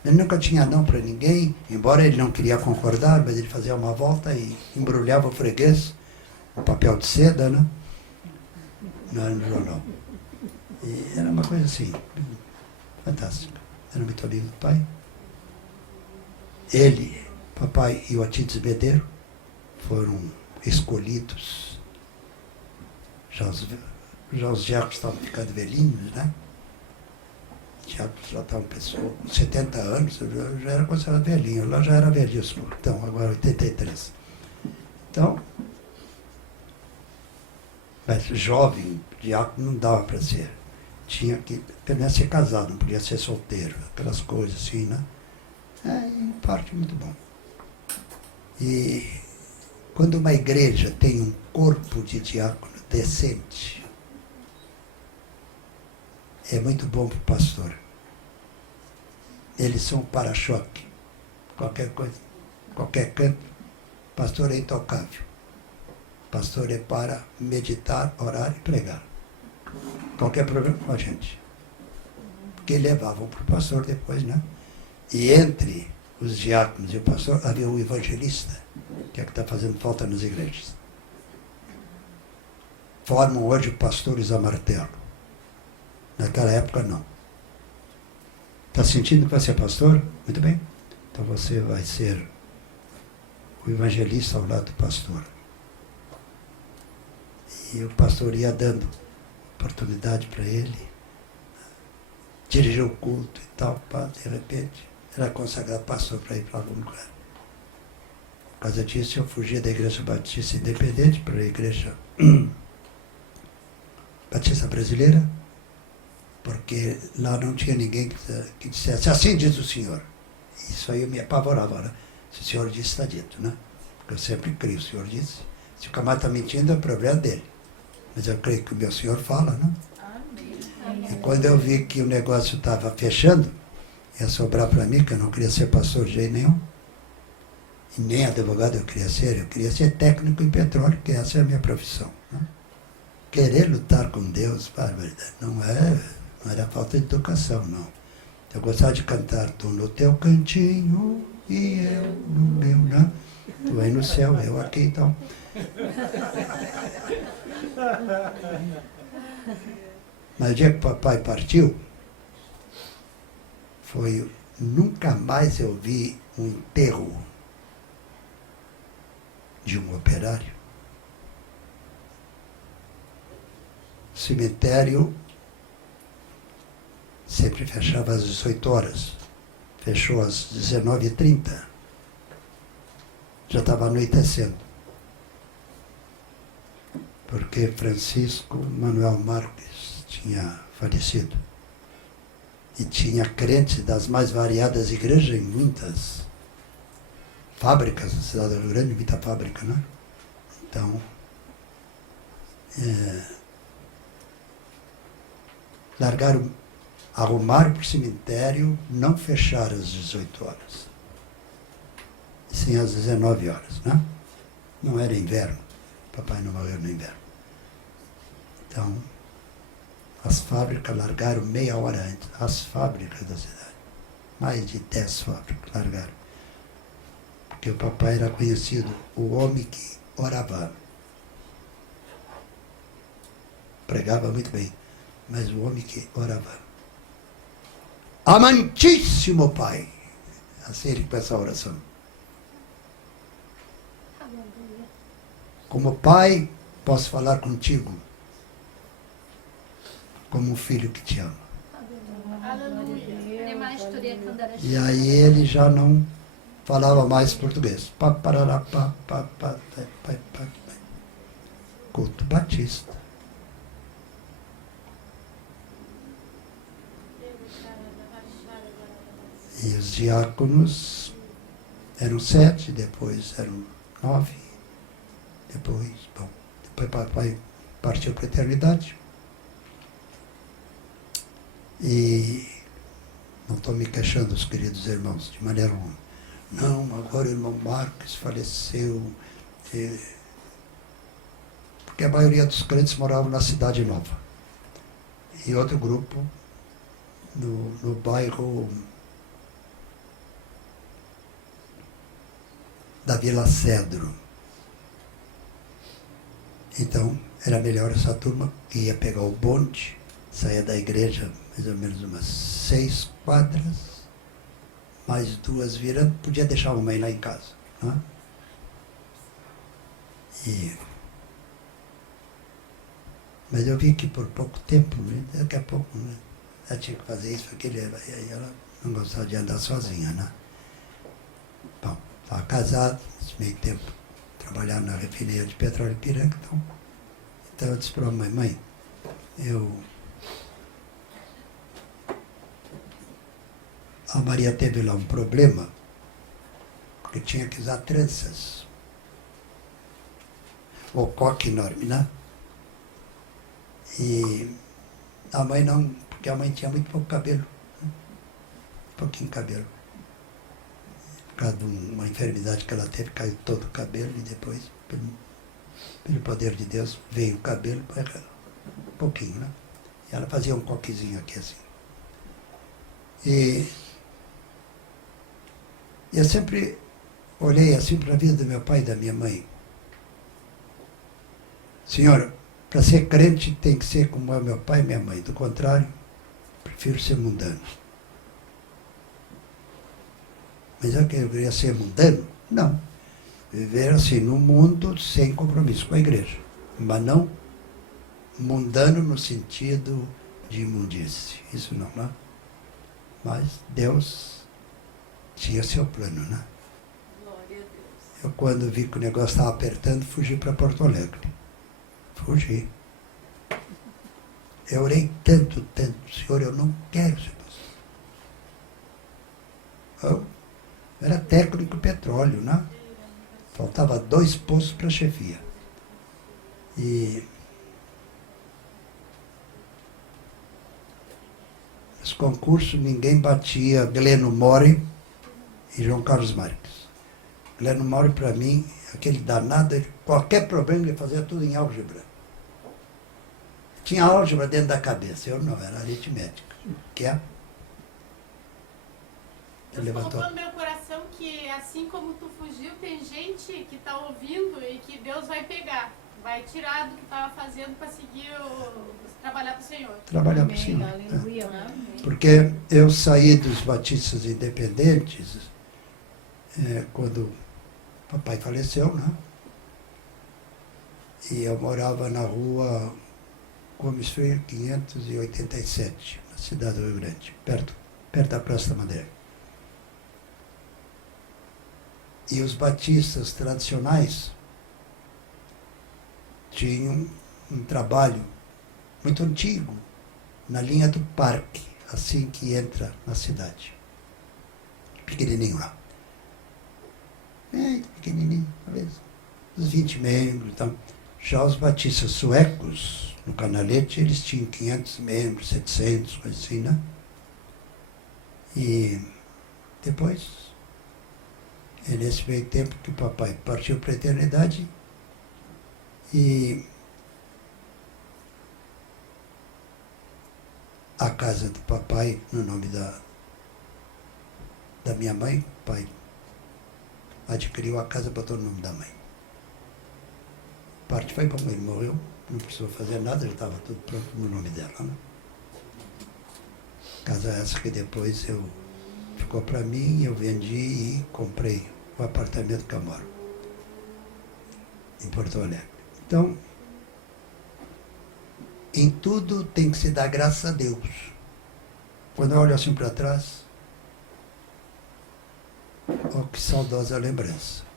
Ele nunca tinha não para ninguém, embora ele não queria concordar, mas ele fazia uma volta e embrulhava o freguês, o papel de seda, né? No jornal. E era uma coisa assim, fantástica. Era muito amigo do pai. Ele, papai e o Atides Medeiro foram escolhidos. Já os diáconos estavam ficando velhinhos, né? Os diáconos já estavam pessoas com 70 anos, eu já era considerado velhinho, lá já era velhíssimo, então, agora 83. Então, mas jovem, diácono não dava para ser. Tinha que pelo menos ser casado, não podia ser solteiro, aquelas coisas assim, né? Em parte muito bom. E quando uma igreja tem um corpo de diácono decente, é muito bom para o pastor. Eles são um para-choque. Qualquer coisa, qualquer canto, pastor é intocável. Pastor é para meditar, orar e pregar. Qualquer problema com a gente. Porque levavam para o pastor depois, né? E entre os diáconos e o pastor havia um evangelista, que é que está fazendo falta nas igrejas. Formam hoje pastores a martelo. Naquela época, não. Está sentindo que vai ser pastor? Muito bem. Então você vai ser o evangelista ao lado do pastor. E o pastor ia dando oportunidade para ele, dirigir o culto e tal, de repente, era consagrado pastor para ir para algum lugar. Por causa disso, eu fugia da Igreja Batista Independente para a Igreja Batista Brasileira, porque lá não tinha ninguém que dissesse, assim diz o Senhor. Isso aí me apavorava, né? Se o Senhor disse, está dito, né? Porque eu sempre creio, o Senhor disse. Se o camarada está mentindo, é o problema dele. Mas eu creio que o meu Senhor fala, né? E quando eu vi que o negócio estava fechando, ia sobrar para mim, que eu não queria ser pastor de jeito nenhum, e nem advogado eu queria ser técnico em petróleo, que essa é a minha profissão. Né? Querer lutar com Deus, barbaridade, não era falta de educação, não. Eu gostava de cantar, tu no teu cantinho e eu no meu, né? Tu aí no céu, eu aqui, então. Mas o dia que o papai partiu, nunca mais eu vi um enterro de um operário. O cemitério sempre fechava às 18 horas. Fechou às 19h30. Já estava anoitecendo. Porque Francisco Manuel Marques tinha falecido. E tinha crentes das mais variadas igrejas em muitas fábricas na cidade do Rio Grande, muita fábrica, né? Então, arrumaram para o cemitério, não fechar às 18 horas. E sim às 19 horas, né? Não era inverno. Papai não morreu no inverno. Então, as fábricas largaram meia hora antes. As fábricas da cidade. Mais de 10 fábricas largaram. Porque o papai era conhecido, o homem que orava. Pregava muito bem, mas o homem que orava. Amantíssimo Pai. Assim ele começa a oração. Como pai, posso falar contigo. Como um filho que te ama. E aí ele já não falava mais português. Culto batista. E os diáconos eram 7, depois eram 9. Depois papai partiu para a eternidade. E não estou me queixando dos queridos irmãos, de maneira alguma. Não, agora o irmão Marcos faleceu. Porque a maioria dos crentes moravam na Cidade Nova. e outro grupo no bairro da Vila Cedro. Então, era melhor essa turma que ia pegar o bonde, saía da igreja mais ou menos umas 6 quadras, mais 2 virando, podia deixar a mãe lá em casa. Né? Mas eu vi que por pouco tempo, né? Daqui a pouco, né? Ela tinha que fazer isso, aquele, e ela não gostava de andar sozinha, né? Bom, estava casado, nesse meio tempo, trabalhava na refinaria de petróleo Ipiranga, então eu disse para a mãe, a Maria teve lá um problema, porque tinha que usar tranças. O coque enorme, né? E a mãe não, porque a mãe tinha muito pouco cabelo, né? Pouquinho cabelo. Por causa de uma enfermidade que ela teve, caiu todo o cabelo e depois, pelo poder de Deus, veio o cabelo, um pouquinho, né? E ela fazia um coquezinho aqui assim. E eu sempre olhei assim para a vida do meu pai e da minha mãe. Senhora, para ser crente tem que ser como é meu pai e minha mãe. Do contrário, prefiro ser mundano. Mas é que eu queria ser mundano? Não. Viver assim no mundo sem compromisso com a igreja. Mas não mundano no sentido de imundície. Isso não, né? Mas Deus tinha seu plano, né? Glória a Deus. Eu, quando vi que o negócio estava apertando, fugi para Porto Alegre. Fugi. Eu orei tanto, Senhor, eu não quero ser pastor. Eu era técnico de petróleo, né? Faltava 2 postos para a chefia. E os concursos, ninguém batia Gleno Mori e João Carlos Marques. Gleno Mori, para mim, aquele danado, qualquer problema ele fazia tudo em álgebra. Tinha álgebra dentro da cabeça, eu não, era aritmética. Que é? Deus Levantou. colocou no meu coração que assim como tu fugiu, tem gente que está ouvindo e que Deus vai pegar, vai tirar do que estava fazendo para seguir, trabalhar para o Senhor. Trabalhar para o Amém, Senhor. aleluia. É. Porque eu saí dos batistas independentes quando papai faleceu, né? E eu morava na rua Gomes Freire 587, na cidade do Rio Grande, perto da Praça da Madeira. E os batistas tradicionais tinham um trabalho muito antigo na linha do parque, assim que entra na cidade. Pequenininho lá. Pequenininho, talvez uns 20 membros. Então. Já os batistas suecos, no Canalete, eles tinham 500 membros, 700, coisa assim, né? E depois, é nesse meio tempo que o papai partiu para a eternidade e a casa do papai, no nome da minha mãe, o pai adquiriu a casa, botou no nome da mãe. Parte foi para mãe, ele morreu, não precisou fazer nada, já estava tudo pronto no nome dela. Né? Casa essa que depois ficou para mim, eu vendi e comprei o apartamento que eu moro, em Porto Alegre. Então, em tudo tem que se dar graças a Deus. Quando eu olho assim para trás, oh, que saudosa lembrança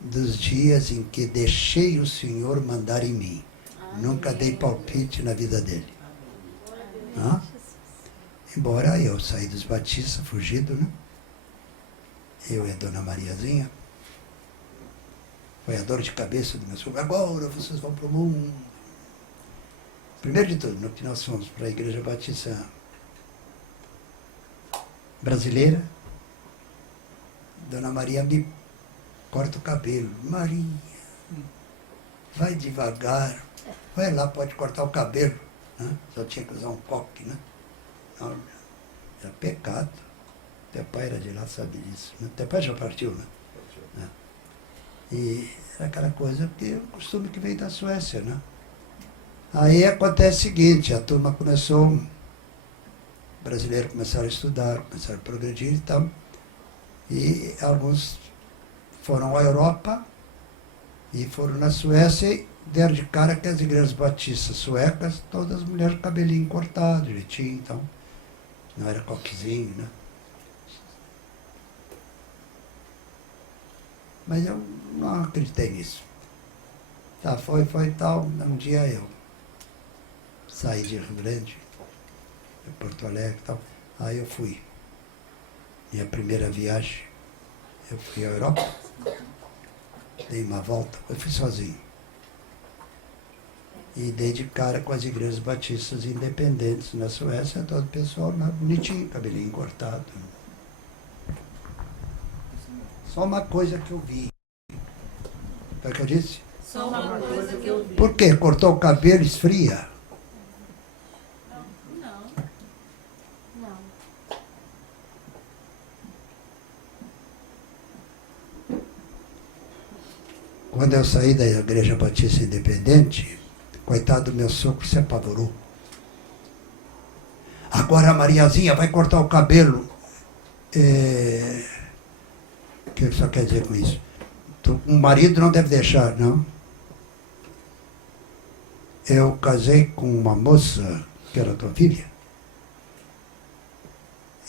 dos dias em que deixei o Senhor mandar em mim. Amém. Nunca dei palpite na vida dele. Embora eu saí dos batistas, fugido, né? Eu e a dona Mariazinha. Foi a dor de cabeça do meu sogro. Agora vocês vão para o mundo. Primeiro de tudo, no que nós fomos para a Igreja Batista Brasileira, Dona Maria me corta o cabelo. Maria, vai devagar. Vai lá, pode cortar o cabelo. né? Só tinha que usar um coque, né? Não, era pecado. Teu pai era de lá, sabe disso. Né? Teu pai já partiu, né? E era aquela coisa que é um costume que veio da Suécia, né? Aí acontece o seguinte, a turma começou, brasileiros começaram a estudar, começaram a progredir e tal, e alguns foram à Europa e foram na Suécia e deram de cara que as igrejas batistas suecas, todas as mulheres com cabelinho cortado, direitinho, então, não era coquezinho, né? Mas eu não acreditei nisso. Tá, foi tal. Um dia eu saí de Rio Grande, de Porto Alegre e tal. Aí eu fui. Minha primeira viagem, eu fui à Europa, dei uma volta, eu fui sozinho. E dei de cara com as igrejas batistas independentes na Suécia, todo o pessoal lá, bonitinho, cabelinho cortado. Só uma coisa que eu vi. Foi o que eu disse? Só uma coisa que eu vi. Por quê? Cortou o cabelo, esfria? Não. Não. Quando eu saí da Igreja Batista Independente, coitado do meu sogro se apavorou. Agora a Mariazinha vai cortar o cabelo. O que só quer dizer com isso? Um marido não deve deixar, não. Eu casei com uma moça que era tua filha.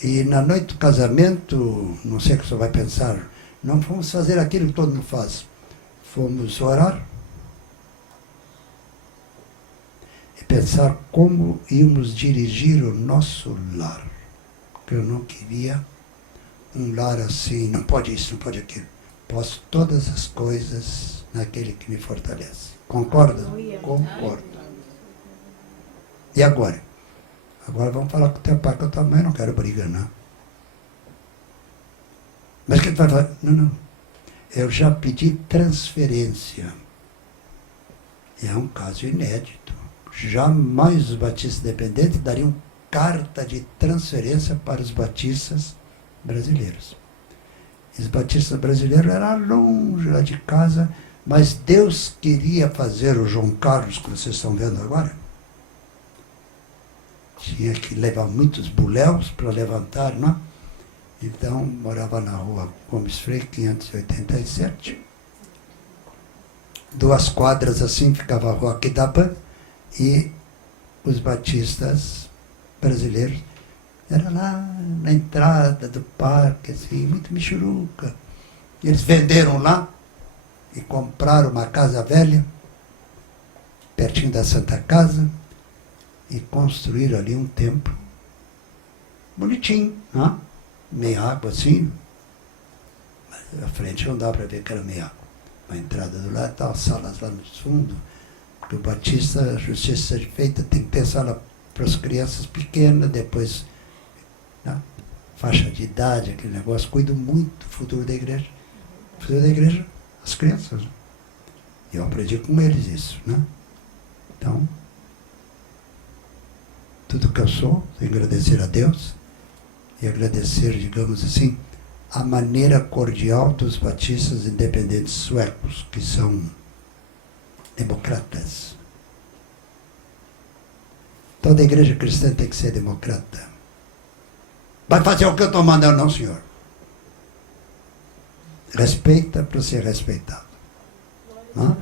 E na noite do casamento, não sei o que você vai pensar, não fomos fazer aquilo que todo mundo faz. Fomos orar e pensar como íamos dirigir o nosso lar. Porque eu não queria um lar assim, não pode isso, não pode aquilo. Posso todas as coisas naquele que me fortalece. Concorda? Concordo. E agora? Agora vamos falar com o teu pai, com a tua mãe, não quero briga, não. Mas o que tu vai falar? Não. Eu já pedi transferência. E é um caso inédito. Jamais os batistas independentes dariam carta de transferência para os batistas brasileiros. Os batistas brasileiros eram longe lá de casa, mas Deus queria fazer o João Carlos, que vocês estão vendo agora. Tinha que levar muitos buléus para levantar, não é? Então, morava na rua Gomes Freire, 587. 2 quadras assim, ficava a rua Quidapã, e os batistas brasileiros era lá na entrada do parque, assim, muito michuruca. Eles venderam lá e compraram uma casa velha, pertinho da Santa Casa, e construíram ali um templo. Bonitinho, né? Meia água assim. Mas a frente não dá para ver que era meia água. A entrada do lado, tal, salas lá no fundo. Porque o batista, a justiça seja feita, tem que ter sala para as crianças pequenas, depois, né? Faixa de idade, aquele negócio. Cuido muito do futuro da igreja. O futuro da igreja, as crianças. Né? E eu aprendi com eles isso, né? Então, tudo que eu sou, tenho que agradecer a Deus e agradecer, digamos assim, a maneira cordial dos batistas independentes suecos, que são democratas. Toda igreja cristã tem que ser democrata. Vai fazer o que eu estou mandando? Não, senhor. Respeita para ser respeitado. Não?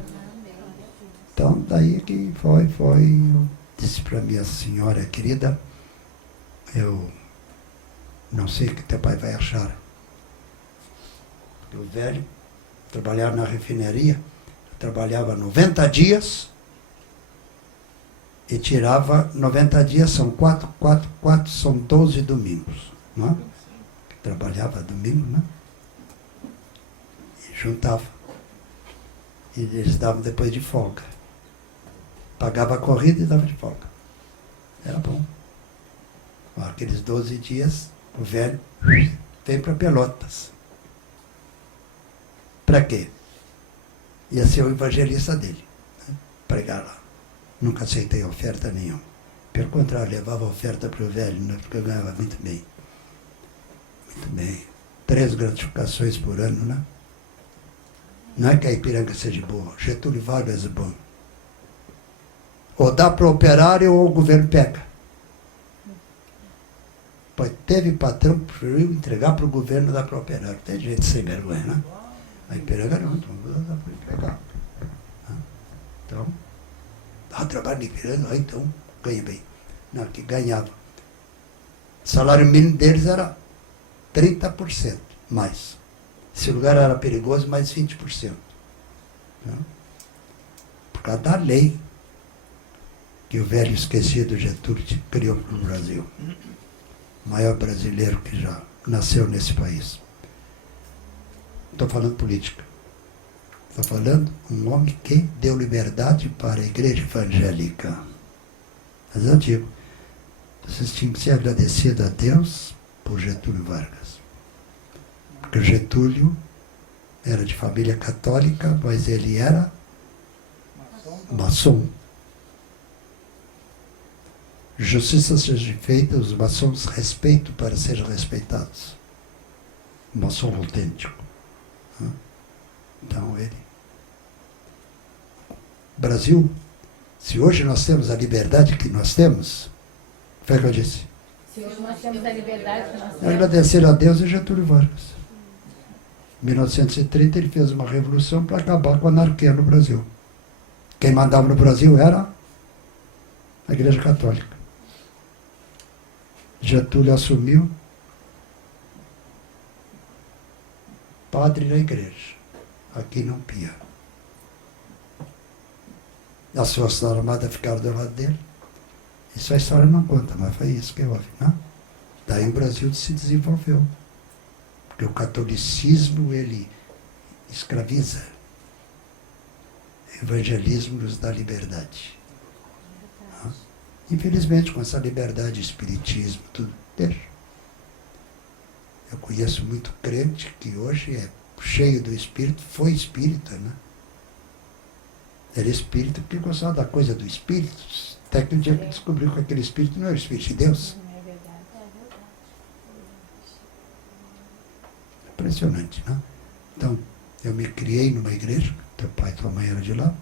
Então, daí que foi. Eu disse para minha senhora querida, eu não sei o que teu pai vai achar. O velho trabalhava na refinaria, trabalhava 90 dias e tirava 90 dias, são 4, são 12 domingos. Não é? Trabalhava domingo, né? E juntava. E eles davam depois de folga. Pagava a corrida e dava de folga. Era bom. Aqueles 12 dias, o velho veio para Pelotas. Para quê? Ia ser o evangelista dele. Né? Pregar lá. Nunca aceitei oferta nenhuma. Pelo contrário, levava oferta para o velho, né? Porque eu ganhava muito bem. Muito bem. 3 gratificações por ano, né? Não é que a Ipiranga seja boa. Getúlio Vargas é bom. Ou dá para o operário ou o governo pega. Pois teve patrão que preferiu entregar para o governo, dar para o operário. Tem gente sem vergonha, né? A Ipiranga não, então dá para empregar. Então, dá trabalho na Ipiranga, então ganha bem. Não, que ganhava. O salário mínimo deles era 30% mais. Se o lugar era perigoso, mais 20%. Né? Por causa da lei que o velho esquecido Getúlio criou no Brasil. O maior brasileiro que já nasceu nesse país. Estou falando política. Estou falando um homem que deu liberdade para a igreja evangélica. Mas eu digo, vocês tinham que ser agradecidos a Deus por Getúlio Vargas. Porque Getúlio era de família católica, mas ele era maçom. Justiça seja feita, os maçons respeitam para serem respeitados. O maçom autêntico. Então ele... Brasil, se hoje nós temos a liberdade que nós temos, foi o que eu disse. Se hoje nós temos a liberdade que nós temos. Agradecer a Deus e Getúlio Vargas. Em 1930 ele fez uma revolução para acabar com a anarquia no Brasil. Quem mandava no Brasil era a Igreja Católica. Getúlio assumiu padre da igreja. Aqui não pia. As Forças Armadas ficaram do lado dele. Isso a história não conta, mas foi isso que houve. Né? Daí o Brasil se desenvolveu. Porque o catolicismo, ele escraviza. O evangelismo nos dá liberdade. Infelizmente, com essa liberdade, espiritismo, tudo, deixa. Eu conheço muito crente que hoje é cheio do espírito, foi espírita, né? Era espírita porque gostava da coisa do espírito. Até que um dia que descobriu que aquele espírito não era o espírito de Deus. É verdade. Impressionante, né? Então, eu me criei numa igreja, teu pai e tua mãe eram de lá.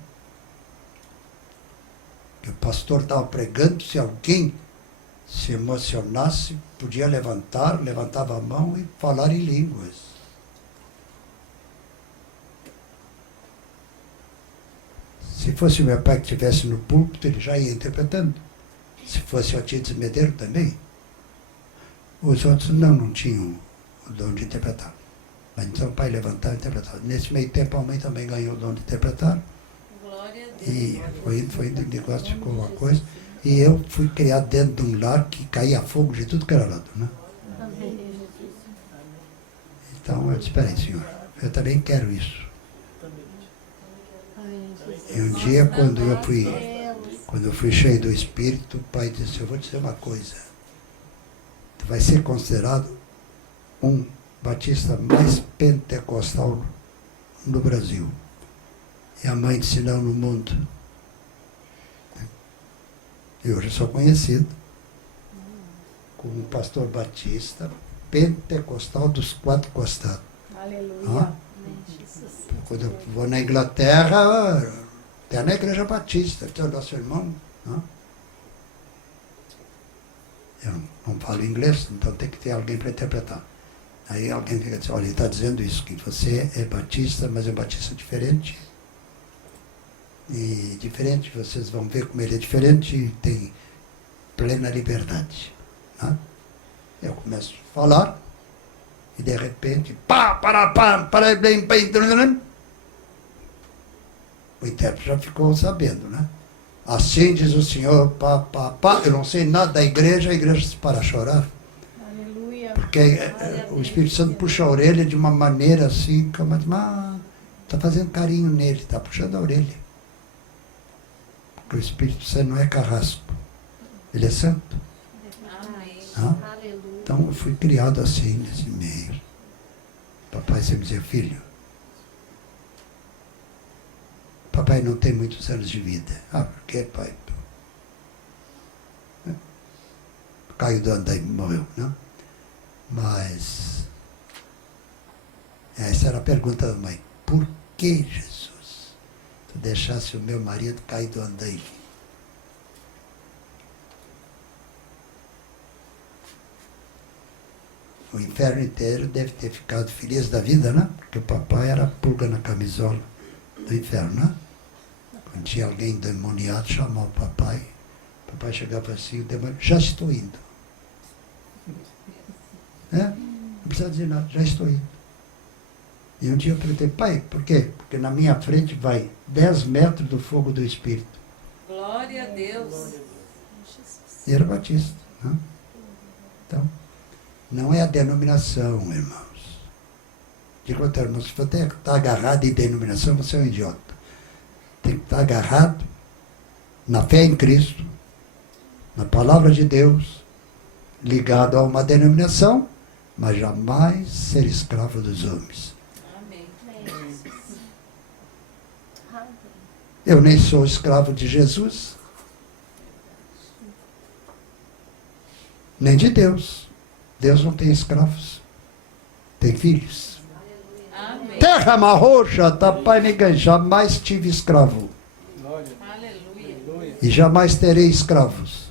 O pastor estava pregando, se alguém se emocionasse, podia levantar, levantava a mão e falar em línguas. Se fosse meu pai que estivesse no púlpito, ele já ia interpretando. Se fosse o Alcides Medeiros também. Os outros não tinham o dom de interpretar. Mas então o pai levantava e interpretava. Nesse meio tempo a mãe também ganhou o dom de interpretar. E foi indo, o negócio ficou uma coisa. E eu fui criado dentro de um lar que caía fogo de tudo que era lado, né? Então eu disse, espera aí, senhor, eu também quero isso. E um dia, quando eu fui cheio do Espírito, o pai disse, eu vou te dizer uma coisa. Tu vai ser considerado um batista mais pentecostal no Brasil. E a mãe disse, não, no mundo. E hoje eu sou conhecido como um pastor batista pentecostal dos 4 costados. Aleluia. Quando eu vou na Inglaterra, até na igreja batista, que é o nosso irmão. Eu não falo inglês, então tem que ter alguém para interpretar. Aí alguém fica dizendo, olha, ele está dizendo isso, que você é batista, mas é um batista diferente. E diferente, vocês vão ver como ele é diferente e tem plena liberdade. Né? Eu começo a falar e de repente, o intérprete já ficou sabendo, né? Assim diz o Senhor, eu não sei nada da igreja, a igreja se para a chorar. Aleluia. Porque o Espírito Santo puxa a orelha de uma maneira assim, mas está fazendo carinho nele, está puxando a orelha. Porque o Espírito Santo não é carrasco, ele é santo. Amém. Então eu fui criado assim, nesse meio. Papai sempre dizia, filho, papai não tem muitos anos de vida. Por que, pai? caiu do andaime e morreu, né? Mas essa era a pergunta da mãe. Por que, Jesus, tu deixasse o meu marido cair do andaime? O inferno inteiro deve ter ficado feliz da vida, né? Porque o papai era a pulga na camisola do inferno, né? Quando tinha alguém endemoniado, chamava o papai. O papai chegava assim, o demônio, já estou indo. Não precisa dizer nada, já estou indo. E um dia eu perguntei, pai, por quê? Porque na minha frente vai 10 metros do fogo do Espírito. Glória a Deus. E era batista. Né? Então, não é a denominação, irmãos. Digo ao teu irmão, se você está agarrado em denominação, você é um idiota. Tem que estar agarrado na fé em Cristo, na palavra de Deus, ligado a uma denominação, mas jamais ser escravo dos homens. Amém. Eu nem sou escravo de Jesus, nem de Deus. Deus não tem escravos, tem filhos. Amém. Terra marrocha, tapai ninguém, jamais tive escravo. Aleluia. E jamais terei escravos.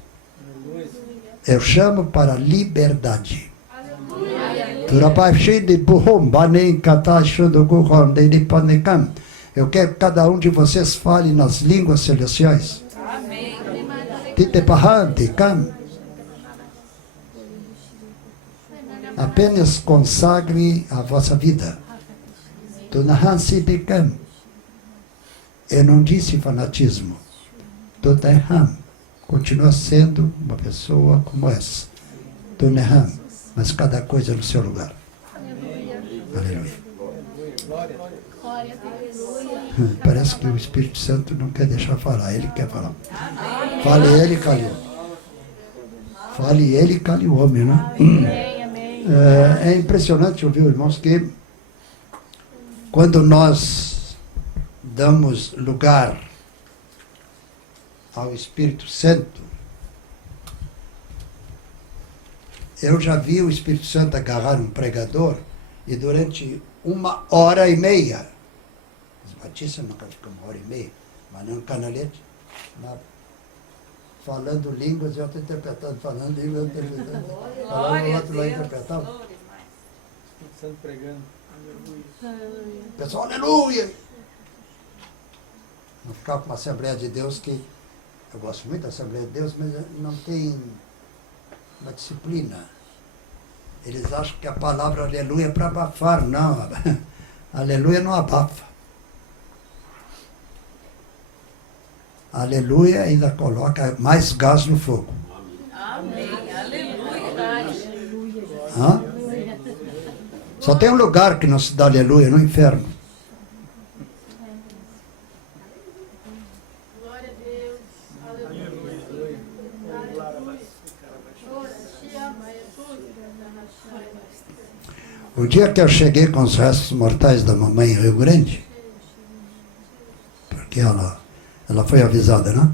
Eu chamo para liberdade. Eu quero que cada um de vocês fale nas línguas celestiais. Amém. Apenas consagre a vossa vida. Eu não disse fanatismo. Continua sendo uma pessoa como essa. Mas cada coisa no seu lugar. Aleluia. Parece que o Espírito Santo não quer deixar falar, ele quer falar. Fale ele, cale. Fale ele, cale o homem, né? É impressionante ouvir, irmãos, que quando nós damos lugar ao Espírito Santo, eu já vi o Espírito Santo agarrar um pregador e durante 1h30, os batistas nunca ficam 1h30, mas não canalete, falando línguas e outro interpretando, falando línguas e outro interpretando, falando o outro lá interpretando. Espírito Santo pregando. Pessoal, aleluia! Não ficar com uma Assembleia de Deus que, eu gosto muito da Assembleia de Deus, mas não tem uma disciplina. Eles acham que a palavra aleluia é para abafar. Não, aleluia não abafa. Aleluia ainda coloca mais gás no fogo. Amém. Aleluia. Hã? Só tem um lugar que não se dá aleluia, no inferno. Glória a Deus. Aleluia. O dia que eu cheguei com os restos mortais da mamãe em Rio Grande, porque ela foi avisada, né?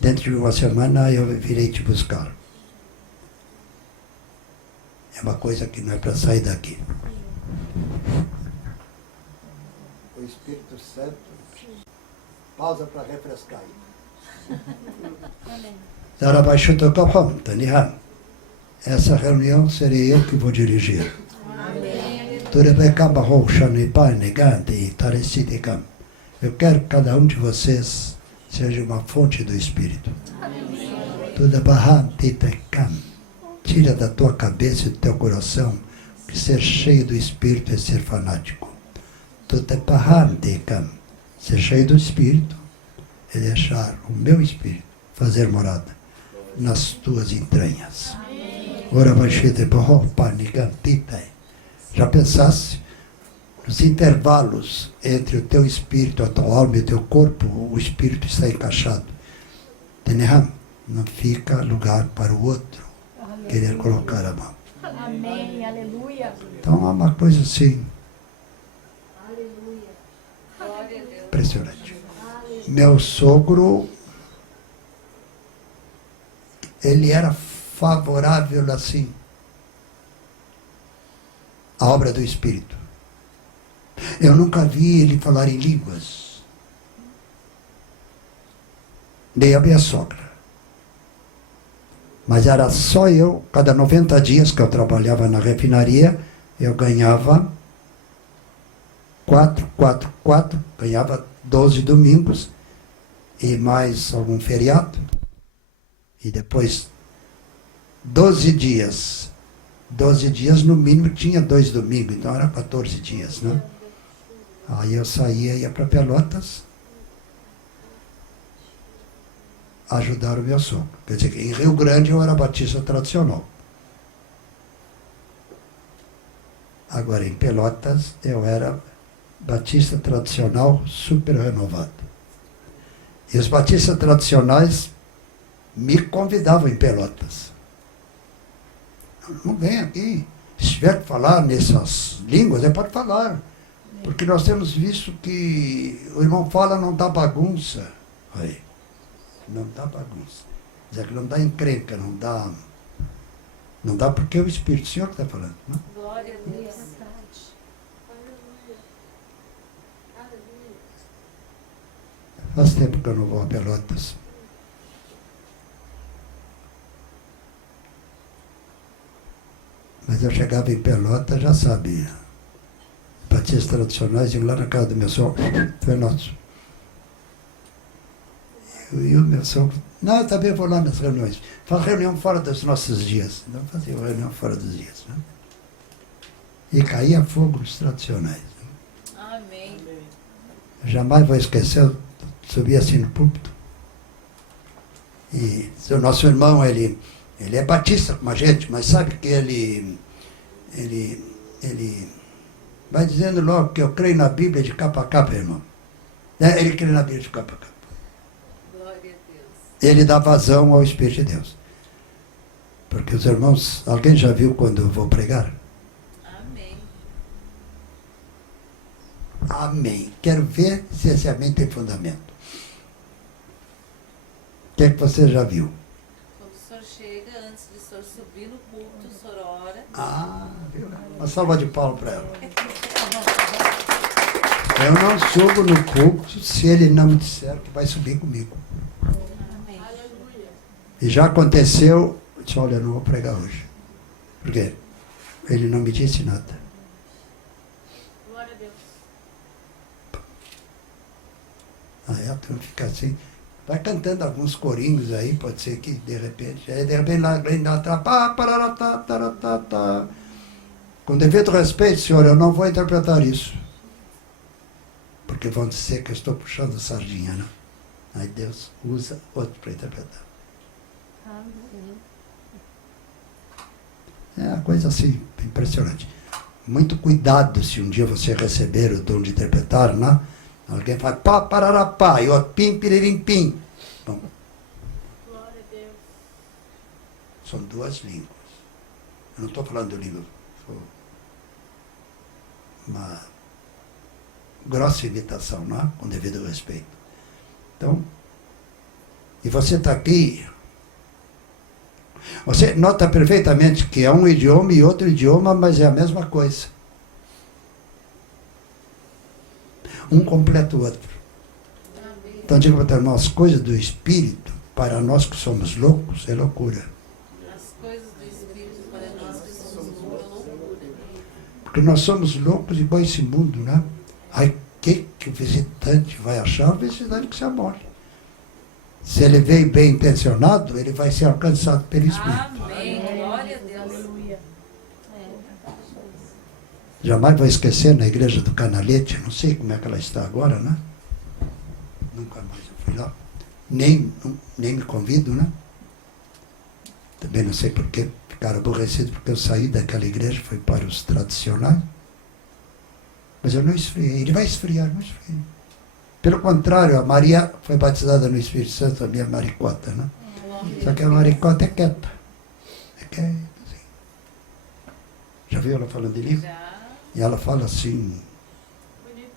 Dentro de uma semana eu virei te buscar. É uma coisa que não é para sair daqui. O Espírito Santo, pausa para refrescar. Essa reunião serei eu que vou dirigir. Eu quero que cada um de vocês seja uma fonte do Espírito. Tira da tua cabeça e do teu coração que ser cheio do Espírito é ser fanático. Ser cheio do Espírito é deixar o meu Espírito fazer morada nas tuas entranhas. Já pensasse nos intervalos entre o teu espírito, a tua alma e o teu corpo, o espírito está encaixado. Não fica lugar para o outro querer colocar a mão. Amém, aleluia. Então é uma coisa assim. Impressionante. Meu sogro ele era favorável assim à obra do Espírito. Eu nunca vi ele falar em línguas. Nem a minha sogra. Mas era só eu, cada 90 dias que eu trabalhava na refinaria, eu ganhava 4, ganhava 12 domingos e mais algum feriado. E depois 12 dias. 12 dias no mínimo tinha 2 domingos, então era 14 dias, né? Aí eu saía, ia para Pelotas ajudar o meu sogro. Quer dizer, em Rio Grande eu era batista tradicional. Agora em Pelotas eu era batista tradicional super renovado. E os batistas tradicionais me convidavam em Pelotas. Não vem aqui. Se tiver que falar nessas línguas, pode falar. Porque nós temos visto que o irmão fala, não dá bagunça. Aí. Não dá bagunça. Quer dizer que não dá encrenca, não dá porque é o Espírito Senhor que está falando. Não? Glória a Deus. Faz tempo que eu não vou a Pelotas. Mas eu chegava em Pelotas, já sabia. Batistas tradicionais iam lá na casa do meu sogro. Foi nosso. E o meu sogro, não, eu também vou lá nas reuniões. Faz reunião fora dos nossos dias. Não fazia reunião fora dos dias. Né? E caía fogo nos tradicionais. Amém. Jamais vou esquecer, eu subi assim no púlpito. E o nosso irmão, ele é batista como a gente, mas sabe que ele vai dizendo logo que eu creio na Bíblia de capa a capa, irmão. Ele crê na Bíblia de capa a capa. Glória a Deus. Ele dá vazão ao Espírito de Deus. Porque os irmãos, alguém já viu quando eu vou pregar? Amém. Amém. Quero ver se esse amém tem fundamento. O que é que você já viu? Quando o senhor chega, antes de o senhor subir no culto, o senhor ora. Ah, viu? Uma salva de palmas para ela. Eu não subo no púlpito se ele não me disser que vai subir comigo. Amém. E já aconteceu, eu disse, olha, eu não vou pregar hoje. Por quê? Ele não me disse nada. Glória a Deus. Aí a turma fica assim, vai cantando alguns corinhos aí, pode ser que de repente lá atrás, pá, pararatá, taratá, tá. Com devido respeito, senhor, eu não vou interpretar isso. Porque vão dizer que eu estou puxando sardinha, né? Aí Deus usa outro para interpretar. É uma coisa assim, impressionante. Muito cuidado se um dia você receber o dom de interpretar, né? Alguém fala pá, pararapá, e outro pim, piririm, pim. Bom, Glória a Deus. são 2 línguas. Eu não estou falando língua. Uma grossa imitação, não é? Com devido respeito. Então, e você está aqui, você nota perfeitamente que é um idioma e outro idioma, mas é a mesma coisa. Um completa o outro. Então, digo para o teu irmão, as coisas do Espírito, para nós que somos loucos, é loucura. As coisas do Espírito para nós que somos uma loucura. Porque nós somos loucos igual esse mundo, né? Aí, o que o visitante vai achar? O visitante que se amole. Se ele veio bem intencionado, ele vai ser alcançado pelo Espírito. Amém. Glória a Deus. Aleluia. Jamais vou esquecer na igreja do Canalete, não sei como é que ela está agora, né? Nunca mais eu fui lá. Nem me convido, né? Também não sei porquê, ficaram aborrecidos porque eu saí daquela igreja, fui para os tradicionais. Mas eu não esfriei, ele vai esfriar, não esfriei. Pelo contrário, a Maria foi batizada no Espírito Santo, a minha maricota, né? Só que a maricota é quieta. É quieta, assim. Já viu ela falando de língua? Já. E ela fala assim, Bonito.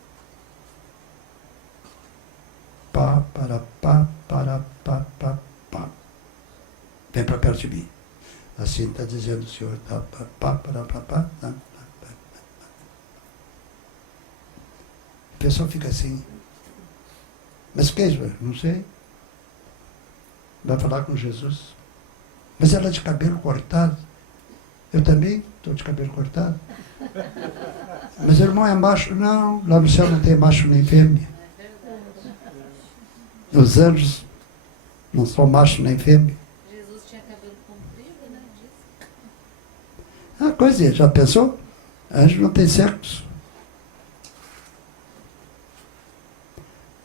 pá, para, pá, pá, pá. Vem para perto de mim. Assim está dizendo o Senhor. A pessoa fica assim. Mas o que é isso? Não sei. Vai falar com Jesus. Mas ela é de cabelo cortado. Eu também estou de cabelo cortado. Mas o irmão é macho? Não, lá no céu não tem macho nem fêmea. Os anjos não são macho nem fêmea. Jesus tinha cabelo comprido, né? Coisa, já pensou? Anjo não tem sexo.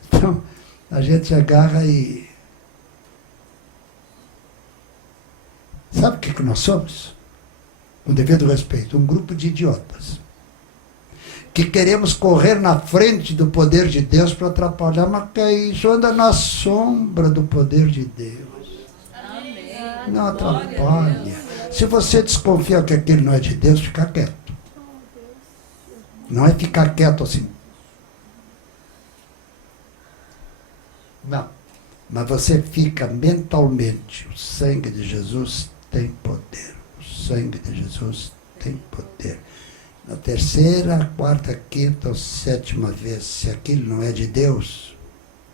Então, a gente agarra e... Sabe o que nós somos? Com devido respeito, um grupo de idiotas. Que queremos correr na frente do poder de Deus para atrapalhar, mas que é isso? Anda na sombra do poder de Deus. Amém. Não atrapalha. Se você desconfia que aquilo não é de Deus, fica quieto. Não é ficar quieto assim. Não. Mas você fica mentalmente. O sangue de Jesus tem poder. O sangue de Jesus tem poder. Na terceira, quarta, quinta ou sétima vez, se aquilo não é de Deus,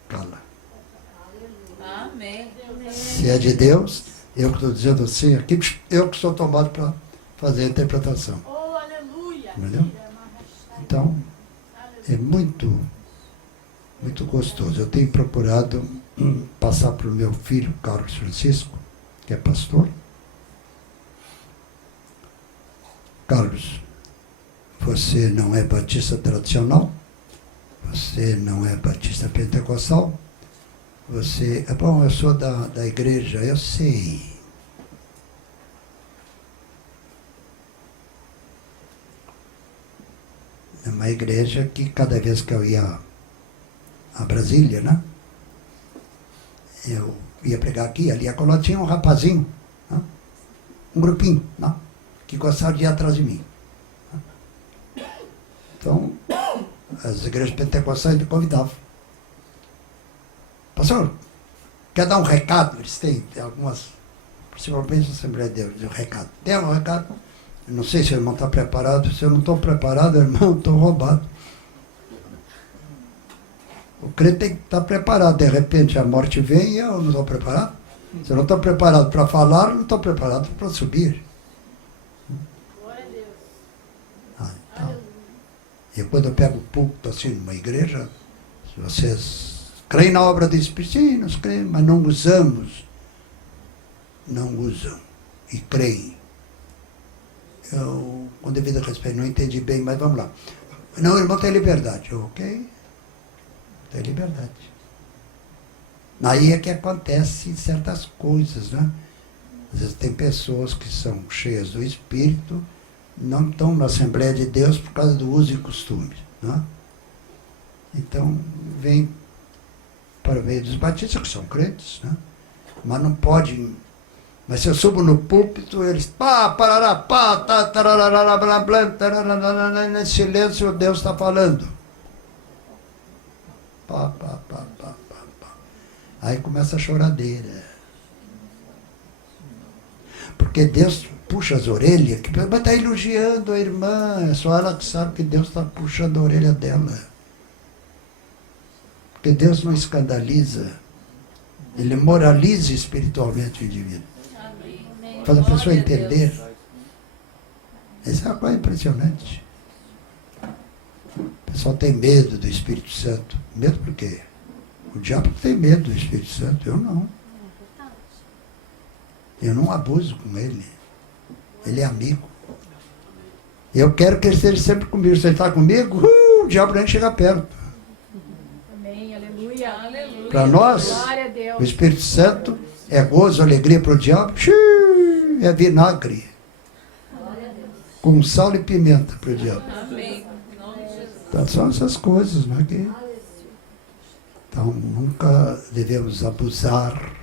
cala. Amém. Se é de Deus, eu que estou dizendo assim, aqui, eu que sou tomado para fazer a interpretação. Oh, aleluia. Entendeu? Então, é muito gostoso. Eu tenho procurado passar para o meu filho, Carlos Francisco, que é pastor. Carlos, você não é batista tradicional, você não é batista pentecostal, você... Bom, eu sou da igreja, eu sei. É uma igreja que cada vez que eu ia a Brasília, né? Eu ia pregar aqui, ali, acolá tinha um rapazinho, né? Um grupinho, né? Que gostava de ir atrás de mim. Então, as igrejas pentecostais me convidavam. Pastor, quer dar um recado? Eles têm algumas, principalmente a Assembleia de Deus, um recado. Tem um recado? Eu não sei se o irmão está preparado. Se eu não estou preparado, irmão, estou roubado. O crente tem que estar preparado. De repente a morte vem e eu não estou preparado. Se eu não estou preparado para falar, eu não estou preparado para subir. Glória a Deus. Então, e quando eu pego o púlpito assim numa igreja, se vocês creem na obra do Espírito, sim, nós creemos, mas não usamos. Não usam. E creem. Eu, com devido respeito, não entendi bem, mas vamos lá. Não, o irmão tem liberdade. Ok? Tem liberdade. Aí é que acontecem certas coisas, né? Às vezes tem pessoas que são cheias do Espírito, não estão na Assembleia de Deus por causa do uso e costume, né? Então, vem para o meio dos batistas, que são crentes, né? Mas não podem... Mas se eu subo no púlpito, eles... Pá, parará, pá, tá, tarará, blá, blá, tarará, nesse silêncio Deus está falando. Pá, pá, pá, pá, pá, pá. Aí começa a choradeira. Porque Deus puxa as orelhas, mas está elogiando a irmã, é só ela que sabe que Deus está puxando a orelha dela. Porque Deus não escandaliza, Ele moraliza espiritualmente o indivíduo. Faz a pessoa entender. Essa é uma coisa impressionante. O pessoal tem medo do Espírito Santo. Medo por quê? O diabo tem medo do Espírito Santo, eu não. Eu não abuso com ele. Ele é amigo. Eu quero que ele esteja sempre comigo. Se ele está comigo, o diabo nem chega perto. Amém, aleluia. Aleluia. Para nós, Glória a Deus. o Espírito Santo é gozo, alegria. Para o diabo, é vinagre. Com sal e pimenta para o diabo. Então são essas coisas, não é que... Então nunca devemos abusar,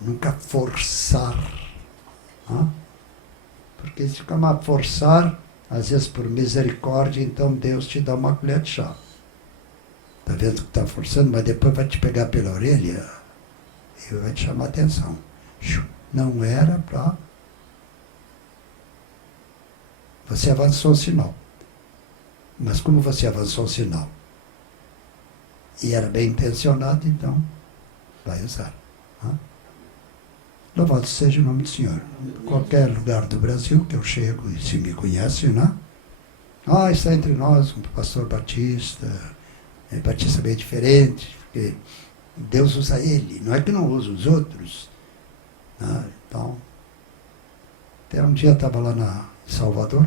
nunca forçar. Né? Porque se ficar a forçar, às vezes por misericórdia, então Deus te dá uma colher de chá. Está vendo que está forçando, mas depois vai te pegar pela orelha e vai te chamar a atenção. Não era para... Você avançou o sinal. Mas como você avançou o sinal e era bem intencionado, então vai usar. Né? Louvado seja o nome do Senhor. Em qualquer lugar do Brasil que eu chego, e se me conhece, né? Está entre nós um pastor Batista, Batista bem diferente, porque Deus usa ele, não é que não usa os outros. Né? Então, até um dia eu estava lá em Salvador,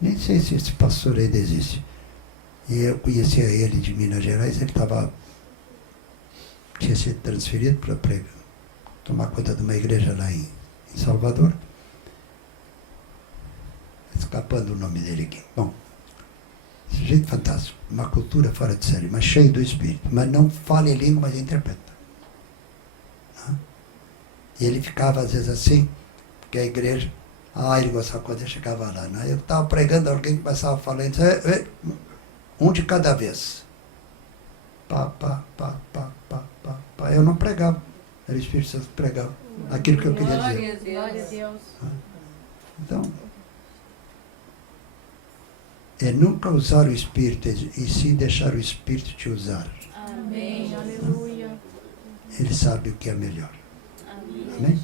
nem sei se esse pastor ainda existe, e eu conhecia ele de Minas Gerais, ele tinha sido transferido para tomar conta de uma igreja lá em Salvador. Escapando o nome dele aqui. Bom, esse jeito fantástico, uma cultura fora de série, mas cheio do Espírito, mas não fala em língua, mas interpreta. E ele ficava às vezes assim, porque a igreja, ele gostava quando eu chegava lá, né? Eu estava pregando, alguém começava falando, um de cada vez. Pá. Eu não pregava, era o Espírito Santo que pregava aquilo que eu queria dizer. Glória a Deus. Então, é nunca usar o Espírito, e sim deixar o Espírito te usar. Amém. Aleluia. Ele sabe o que é melhor. Amém?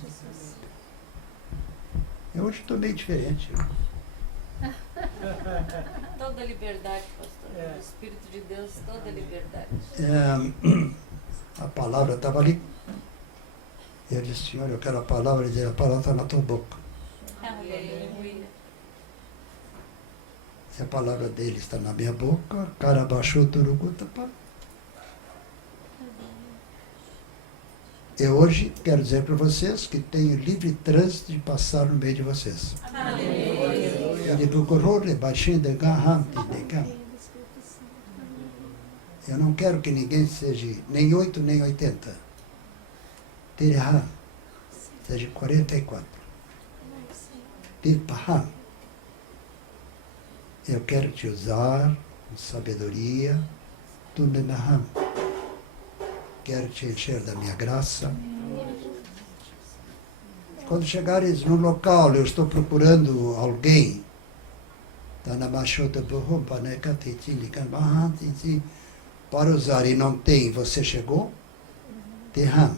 Eu hoje estou meio diferente. Toda liberdade, pastor. O Espírito de Deus, toda liberdade. A palavra estava ali. Eu disse, Senhor, eu quero a palavra. Ele disse, a palavra está na tua boca. Aleluia. Se a palavra dele está na minha boca, o cara baixou o turuguta, pá. Eu hoje quero dizer para vocês que tenho livre trânsito de passar no meio de vocês. Ele do corrore, baixinho de garrante, de cá. Eu não quero que ninguém seja nem 8 nem 80. Terra seja 44. Tirpaham. Eu quero te usar com sabedoria. Tunenaham. Quero te encher da minha graça. Quando chegares no local, eu estou procurando alguém. Para usar e não tem, você chegou? Terram.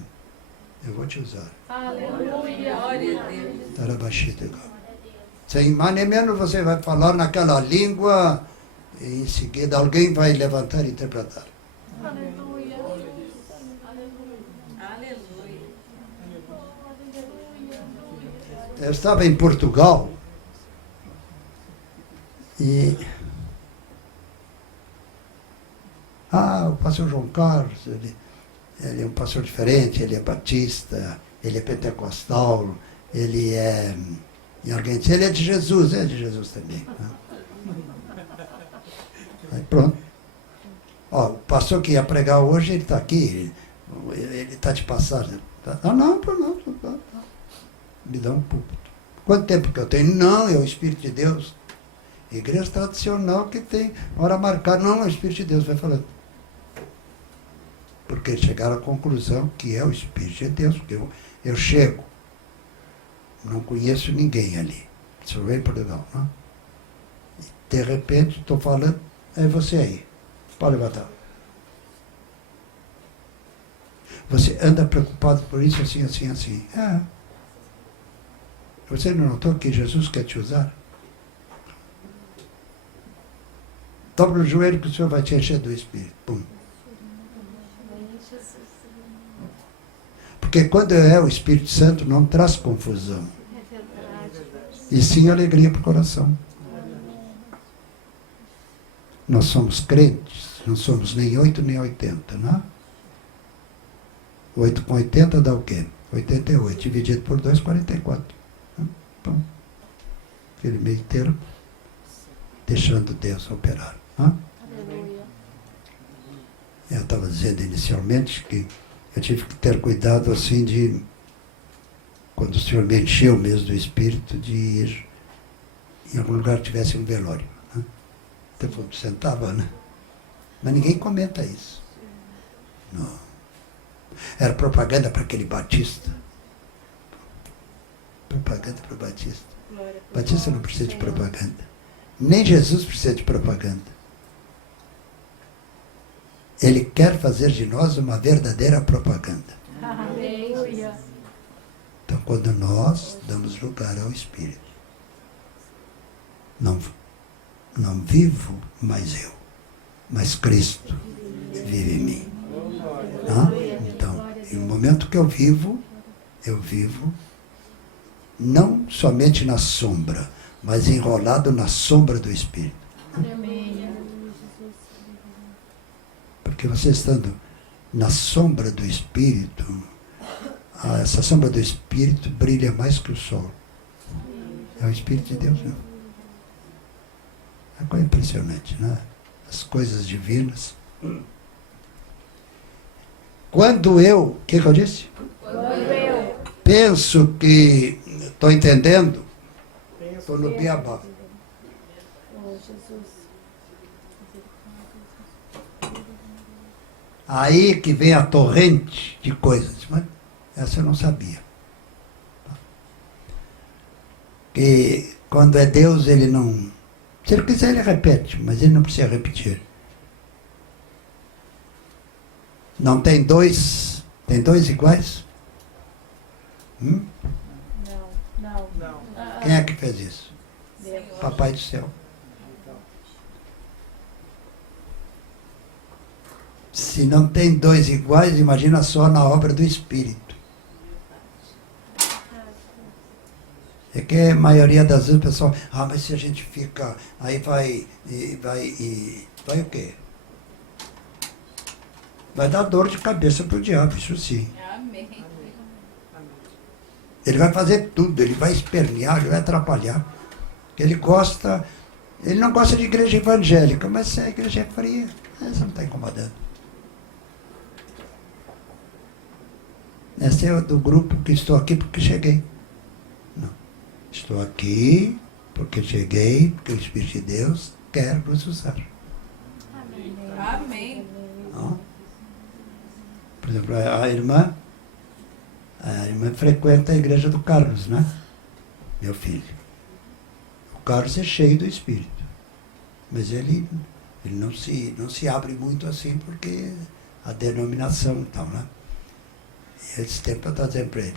Eu vou te usar. Aleluia. Glória a Deus. Sem mais nem menos você vai falar naquela língua e em seguida alguém vai levantar e interpretar. Aleluia. Eu estava em Portugal e o pastor João Carlos, ele é um pastor diferente, ele é batista, ele é pentecostal, ele é... E alguém disse, ele é de Jesus também. Né? Aí pronto. O pastor que ia pregar hoje, ele está aqui, ele está de passagem. Não. Me dá um púlpito. Quanto tempo que eu tenho? Não, é o Espírito de Deus. Igreja tradicional que tem hora marcada. Não, é o Espírito de Deus, vai falando. Porque chegaram à conclusão que é o Espírito de Deus. Porque eu chego, não conheço ninguém ali. Só veio em Portugal, não? E de repente, estou falando, é você aí. Pode levantar. Você anda preocupado por isso, assim. Você não notou que Jesus quer te usar? Dobra o joelho que o Senhor vai te encher do Espírito. Pum. Porque quando é o Espírito Santo, não traz confusão. E sim alegria para o coração. Nós somos crentes, não somos nem 8 nem 80, não é? 8 com 80 dá o quê? 88, dividido por 2, 44. Então, aquele meio termo, deixando Deus operar. Eu estava dizendo inicialmente que eu tive que ter cuidado assim de, quando o Senhor me encheu mesmo do Espírito, de ir em algum lugar que tivesse um velório. Né? Então, sentava, né? Mas ninguém comenta isso. Não. Era propaganda para aquele Batista. Propaganda para o Batista. Batista não precisa de propaganda. Nem Jesus precisa de propaganda. Ele quer fazer de nós uma verdadeira propaganda. Aleluia. Então, quando nós damos lugar ao Espírito, não vivo mais eu, mas Cristo vive em mim. Então, no momento que eu vivo não somente na sombra, mas enrolado na sombra do Espírito. Amém. Porque você estando na sombra do Espírito, essa sombra do Espírito brilha mais que o sol. É o Espírito de Deus, não? É uma coisa impressionante, né? As coisas divinas. Quando eu, o que eu disse? Quando eu Penso que estou entendendo, estou no beabá. Aí que vem a torrente de coisas, mas essa eu não sabia. Que quando é Deus, ele não... Se ele quiser, ele repete, mas ele não precisa repetir. Não tem dois iguais? não. Quem é que fez isso? Deus. Papai do céu. Se não tem dois iguais, imagina só na obra do Espírito. É que a maioria das vezes o pessoal, mas se a gente fica, aí vai o quê? Vai dar dor de cabeça pro diabo, isso sim. Amém. Ele vai fazer tudo, ele vai espernear, ele vai atrapalhar. Ele não gosta de igreja evangélica, mas se a igreja é fria, você não está incomodando. Esse é do grupo que estou aqui porque cheguei. Não. Estou aqui porque cheguei, porque o Espírito de Deus quer nos usar. Amém. Não? Por exemplo, a irmã frequenta a igreja do Carlos, né? Meu filho. O Carlos é cheio do Espírito. Mas ele não se abre muito assim porque a denominação e tal, né? E esse tempo eu estou dizendo para ele,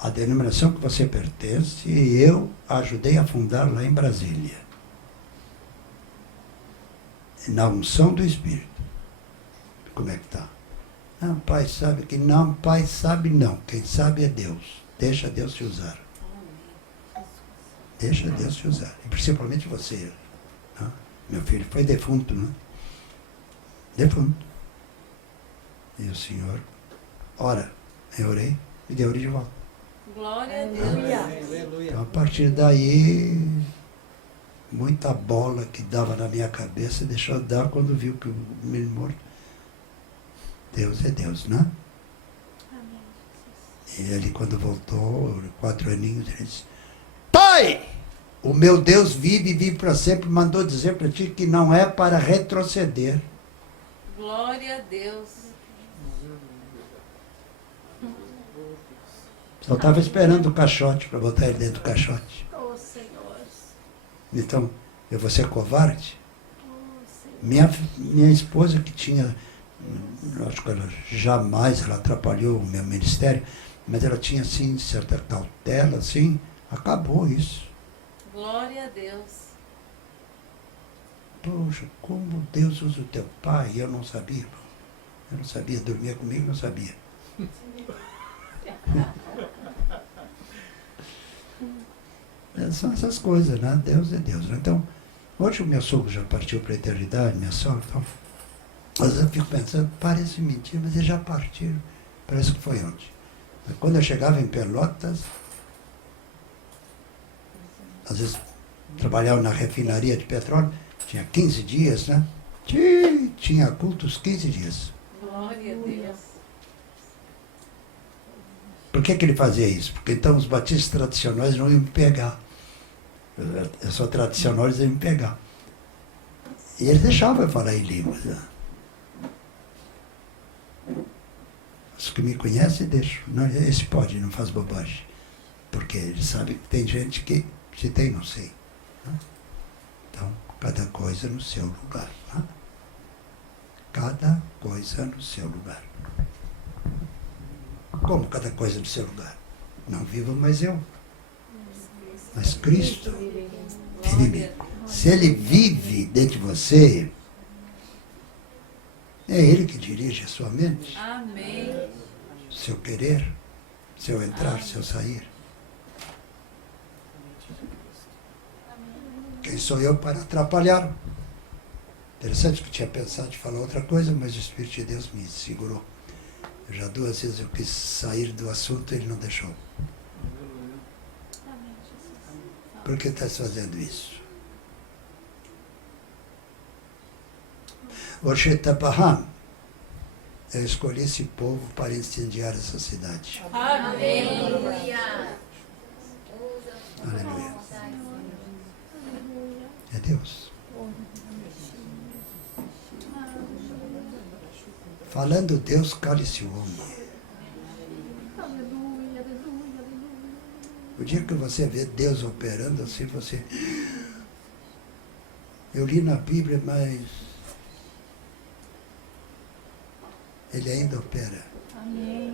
a denominação que você pertence, eu ajudei a fundar lá em Brasília. Na unção do Espírito. Como é que está? Não, pai sabe que não, pai sabe não. Quem sabe é Deus. Deixa Deus te usar. Deixa Deus te usar. E principalmente você. Né? Meu filho foi defunto, né? Defunto. E o Senhor, ora, eu orei, me deu de volta. Glória a Deus. Aleluia. Então, a partir daí, muita bola que dava na minha cabeça deixou de dar quando viu que o menino morto. Deus é Deus, né? E ele, quando voltou, 4 aninhos, ele disse, pai, o meu Deus vive e vive para sempre, mandou dizer para ti que não é para retroceder. Glória a Deus. Só estava esperando o caixote para botar ele dentro do caixote. Oh, Senhor. Então, eu vou ser covarde? Oh, Senhor. Minha esposa, que tinha, acho que ela jamais atrapalhou o meu ministério, mas ela tinha, assim, certa cautela, assim, acabou isso. Glória a Deus. Poxa, como Deus usa o teu pai? Eu não sabia, irmão. Eu não sabia, dormia comigo, não sabia. São essas coisas, né? Deus é Deus. Né? Então, hoje o meu sogro já partiu para a eternidade, minha sogra, então, às vezes eu fico pensando, parece mentira, mas eles já partiram. Parece que foi ontem. Quando eu chegava em Pelotas, às vezes trabalhava na refinaria de petróleo, tinha 15 dias, né? Tinha cultos 15 dias. Glória a Deus. Por que ele fazia isso? Porque então os batistas tradicionais não iam me pegar. Eu sou tradicional, eles iam me pegar. E eles deixavam eu falar em línguas. Né? Os que me conhecem deixam. Não, esse pode, não faz bobagem. Porque ele sabe que tem gente que, se tem, não sei. Né? Então, cada coisa no seu lugar. Né? Cada coisa no seu lugar. Como cada coisa no seu lugar? Não vivo mais eu, mas Cristo vive em mim. Se Ele vive dentro de você, é Ele que dirige a sua mente, Amém. seu querer, seu entrar, seu sair. Quem sou eu para atrapalhar? Interessante que eu tinha pensado em falar outra coisa, mas o Espírito de Deus me segurou. Já 2 vezes eu quis sair do assunto e Ele não deixou. Por que estás fazendo isso? Oxetapaham, eu escolhi esse povo para incendiar essa cidade. Aleluia. Aleluia. É Deus. Falando Deus, cale-se o homem. O dia que você vê Deus operando assim, você... Eu li na Bíblia, mas... Ele ainda opera.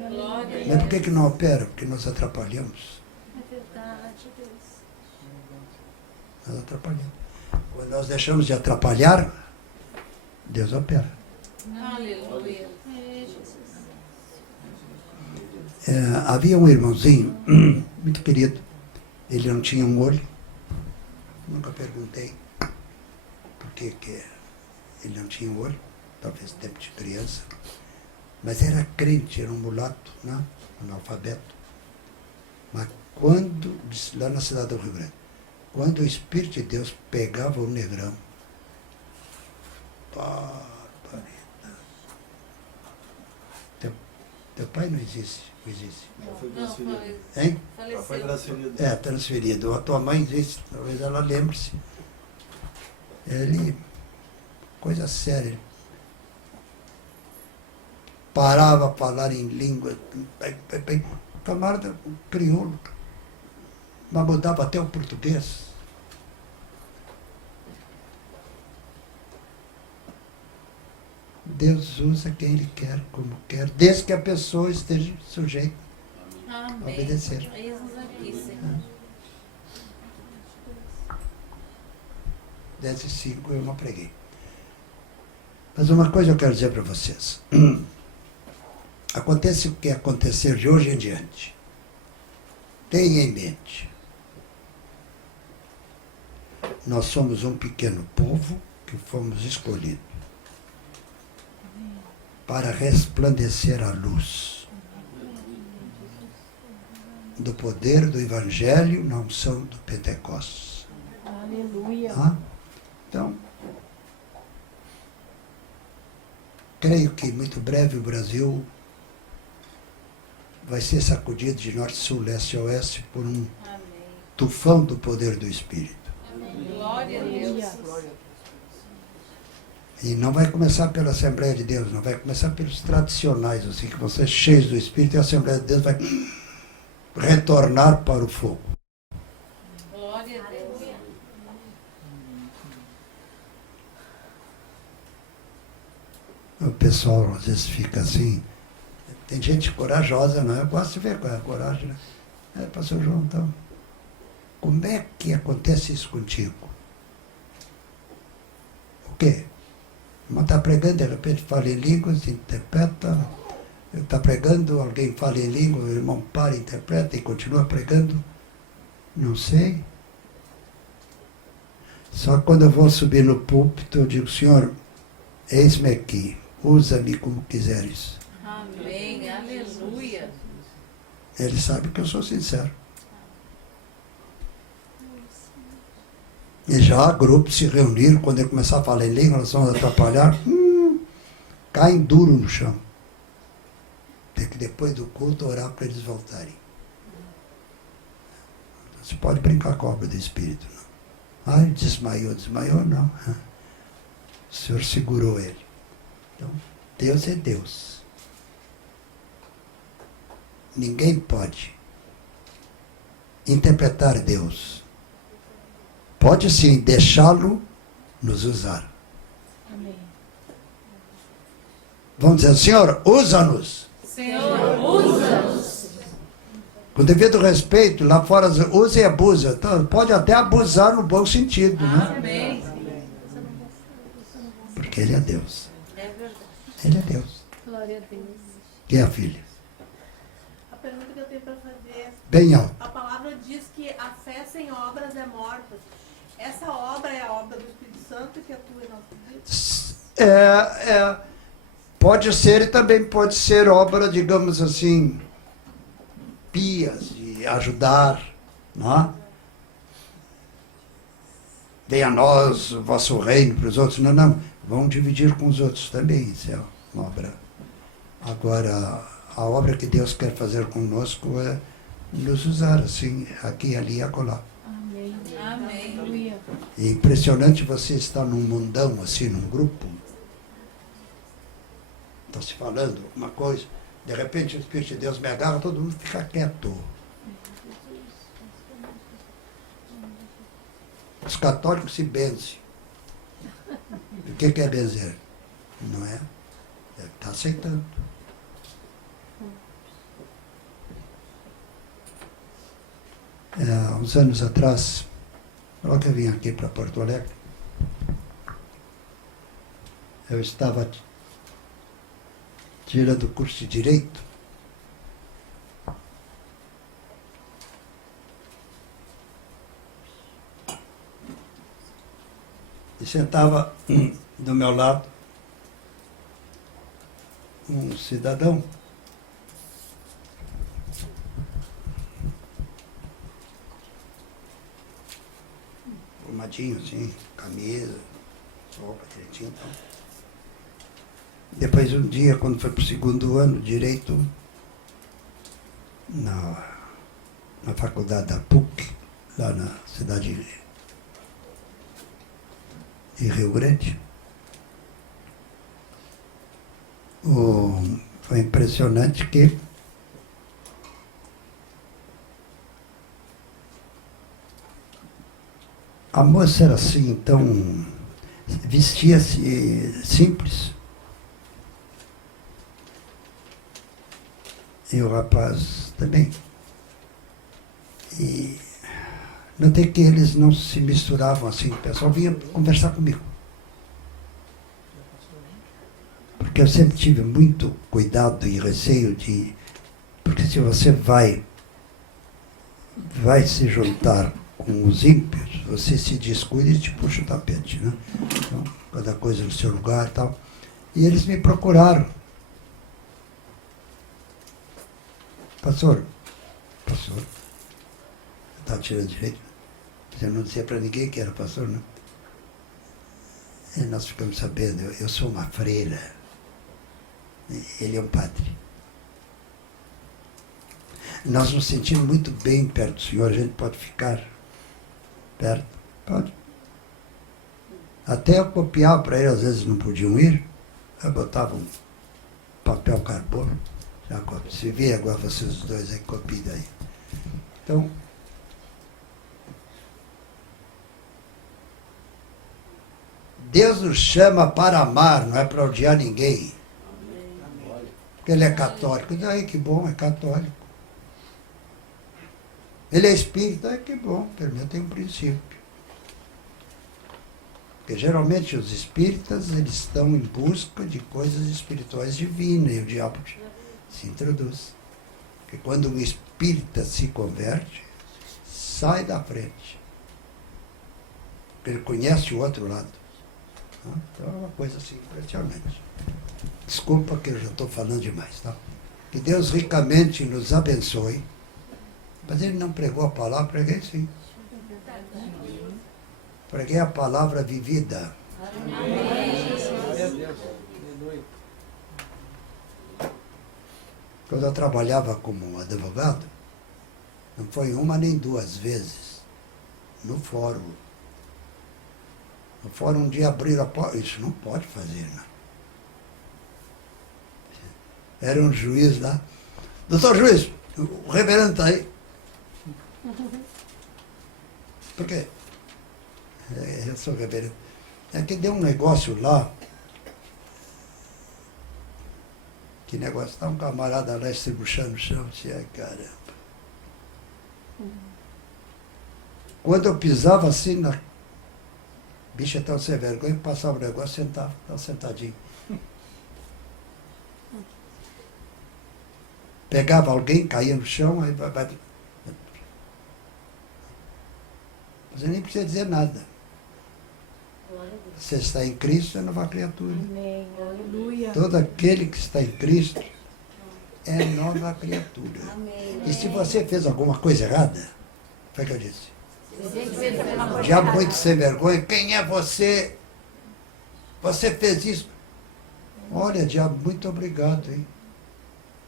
Glória. Mas por que não opera? Porque nós atrapalhamos. É verdade, Deus. Nós atrapalhamos. Quando nós deixamos de atrapalhar, Deus opera. Aleluia. É, Jesus. Havia um irmãozinho, muito querido. Ele não tinha um olho. Nunca perguntei por que ele não tinha um olho. Talvez tempo de criança. Mas era crente, era um mulato, né? Analfabeto. Mas quando, lá na cidade do Rio Grande, quando o Espírito de Deus pegava o negrão, barbaridade. Teu pai não existe, não existe. Já foi Não, transferido. Hein? Já foi transferido. É, transferido. A tua mãe existe, talvez ela lembre-se. Ele, coisa séria. Parava a falar em língua. Camarada, crioulo. Mas mudava até o português. Deus usa quem Ele quer, como quer, desde que a pessoa esteja sujeita a Amém. obedecer. Eis-nos aqui, Senhor. 10:05 eu não preguei. Mas uma coisa eu quero dizer para vocês. Acontece o que acontecer de hoje em diante. Tenha em mente. Nós somos um pequeno povo que fomos escolhidos para resplandecer a luz do poder do Evangelho na unção do Pentecostes. Aleluia. Tá? Então, creio que muito breve o Brasil vai ser sacudido de norte, sul, leste a oeste por um Amém. tufão do poder do Espírito. Glória a Deus. E não vai começar pela Assembleia de Deus, não vai começar pelos tradicionais, assim, que vão ser cheios do Espírito e a Assembleia de Deus vai retornar para o fogo. Glória a Deus. O pessoal às vezes fica assim, tem gente corajosa, não é? Eu gosto de ver qual é a coragem, né? Pastor João, então, como é que acontece isso contigo? O quê? O irmão está pregando, de repente fala em línguas, interpreta. Está pregando, alguém fala em língua, o irmão para, interpreta e continua pregando. Não sei. Só quando eu vou subir no púlpito, eu digo, Senhor, eis-me aqui, usa-me como quiseres. Amém. Aleluia. Ele sabe que eu sou sincero. E já grupos se reuniram, quando ele começar a falar em língua, nós vamos atrapalhar, caem duro no chão. Tem que depois do culto orar para eles voltarem. Você pode brincar com a obra do Espírito, não. Ele desmaiou não. O Senhor segurou ele. Então, Deus é Deus. ninguém pode interpretar Deus. Pode sim deixá-lo nos usar. Amém. Vamos dizer, Senhor, usa-nos. Senhor, usa-nos. Com devido respeito, lá fora usa e abusa. Então, pode até abusar no bom sentido, né? Amém. Porque Ele é Deus. É verdade. Ele é Deus. Glória a Deus. Quem é a filha? A pergunta que eu tenho para fazer é: Bem alto. a palavra diz que a fé sem obras é morta. Essa obra é a obra do Espírito Santo que atua em nossas vidas? Pode ser e também pode ser obra, digamos assim, pias, de ajudar, não é? Venha a nós o vosso reino para os outros. Não, não. Vão dividir com os outros também. Isso é uma obra. Agora, a obra que Deus quer fazer conosco é nos usar, assim, aqui, ali e acolá. Amém. Amém. Aleluia. É impressionante você estar num mundão, assim, num grupo. Está se falando uma coisa, de repente o Espírito de Deus me agarra, todo mundo fica quieto. Os católicos se benzem. O que é benzer? Não é? Está aceitando. Há uns anos atrás, logo que eu vim aqui para Porto Alegre, eu estava tirando o curso de Direito. E sentava do meu lado um cidadão formadinho assim, camisa, roupa direitinho, então. Depois um dia, quando foi para o segundo ano, Direito, na faculdade da PUC, lá na cidade de Rio Grande, foi impressionante que a moça era assim, então, vestia-se simples. E o rapaz também. E notei que eles não se misturavam assim, o pessoal vinha conversar comigo. Porque eu sempre tive muito cuidado e receio de... Porque se você vai se juntar com os ímpios, você se descuida e te puxa o tapete, né? Então, cada coisa no seu lugar e tal. E eles me procuraram. Pastor, está tirando direito? Você não dizia para ninguém que era pastor, não? E nós ficamos sabendo, eu sou uma freira, ele é um padre. Nós nos sentimos muito bem perto do Senhor, a gente pode ficar perto? Pode. Até eu copiava para ele, às vezes não podiam ir, eu botava um papel carbono. Já se vê agora vocês dois aí, copiem daí. Então, Deus nos chama para amar, não é para odiar ninguém. Porque Ele é católico. Daí que bom, é católico. Ele é espírita, daí que bom, pelo menos tem um princípio. Porque geralmente os espíritas, eles estão em busca de coisas espirituais divinas, e o diabo se introduz. Porque quando um espírita se converte, sai da frente. Porque ele conhece o outro lado. Então é uma coisa assim impressionante. Desculpa que eu já estou falando demais, tá? Que Deus ricamente nos abençoe. Mas ele não pregou a palavra, preguei sim. Preguei a palavra vivida. Glória a Deus. Aleluia. Quando eu trabalhava como advogado, não foi uma nem duas vezes, no fórum. No fórum um dia abriram a porta, isso não pode fazer, não. Era um juiz lá. Doutor juiz, O reverendo está aí. Por quê? Eu sou reverendo. É que deu um negócio lá. Que negócio? Está um camarada lá estribuchando o chão. Ai, caramba. Quando eu pisava assim na... Bicho, até sem vergonha, passava o negócio e sentava. Estava sentadinho. Pegava alguém, caía no chão, aí vai. Você nem precisa dizer nada. Você está em Cristo, é nova criatura. Amém. Aleluia. Todo aquele que está em Cristo é nova criatura. E se você fez alguma coisa errada, foi o que eu disse. Diabo muito sem vergonha, quem é você? Você fez isso? Olha, diabo, muito obrigado, hein?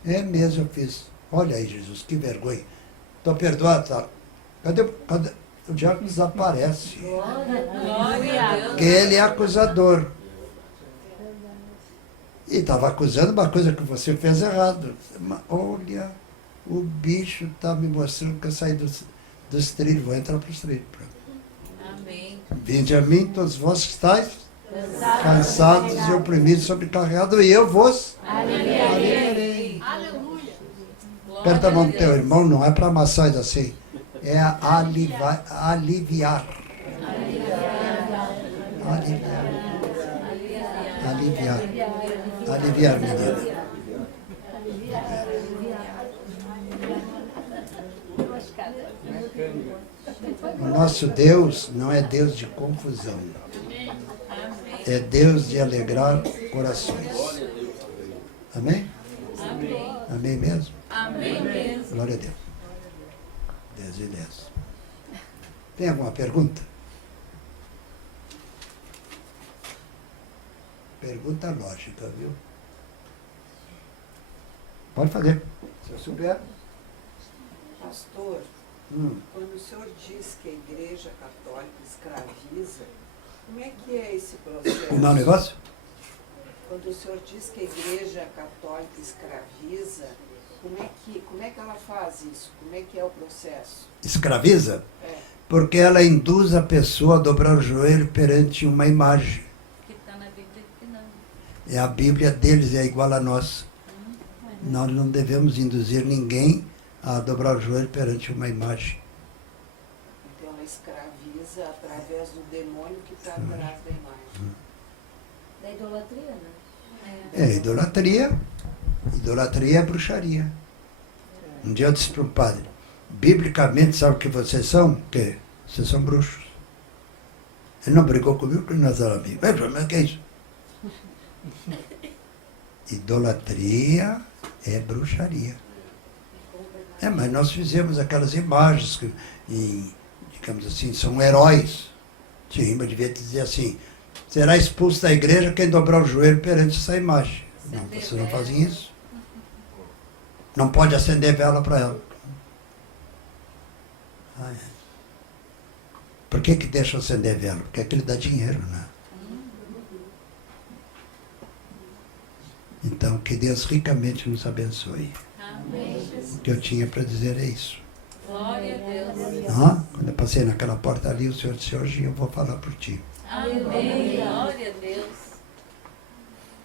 É mesmo, eu fiz. Olha aí, Jesus, que vergonha. Estou perdoado, tá? Cadê? O diabo desaparece. Porque ele é acusador. E estava acusando uma coisa que você fez errado. Olha, o bicho está me mostrando que eu saí dos trilhos. Vou entrar para os trilhos. Amém. Vinde a mim, todos vós que estáis cansados e oprimidos, sobrecarregados, e eu vos aliviarei. Aleluia. Aperta a mão do teu irmão, não é para amassar assim. É aliviar. Aliviar. Aliviar. Aliviar, menina. O nosso Deus não é Deus de confusão. É Deus de alegrar corações. Amém? Amém mesmo? Amém mesmo. Glória a Deus. 10 e 10. Tem alguma pergunta? Pergunta lógica, viu? Pode fazer. Se eu souber. Pastor, quando o senhor diz que a Igreja Católica escraviza, como é que é esse processo? O meu negócio? Quando o senhor diz que a Igreja Católica escraviza, como é que ela faz isso? Como é que é o processo? Escraviza? É. Porque ela induz a pessoa a dobrar o joelho perante uma imagem. Que está na Bíblia que não. E a Bíblia deles é igual a nossa. Nós não devemos induzir ninguém a dobrar o joelho perante uma imagem. Então ela escraviza através do demônio que está atrás da imagem. Da idolatria, né? É idolatria. Idolatria é bruxaria. Um dia eu disse para um padre, biblicamente, sabe o que vocês são? O quê? Vocês são bruxos. Ele não brigou comigo porque nós éramos amigos. Mas o que é isso? Idolatria é bruxaria. É, mas nós fizemos aquelas imagens que, digamos assim, são heróis. Sim, mas devia dizer assim, será expulso da igreja quem dobrar o joelho perante essa imagem. Não, vocês não fazem isso. Não pode acender vela para ela. Por que deixa acender vela? Porque aquilo dá dinheiro, né? Então, que Deus ricamente nos abençoe. Amém. O que eu tinha para dizer é isso. Glória a Deus. Quando eu passei naquela porta ali, o Senhor disse, hoje eu vou falar por ti. Amém. Glória a Deus.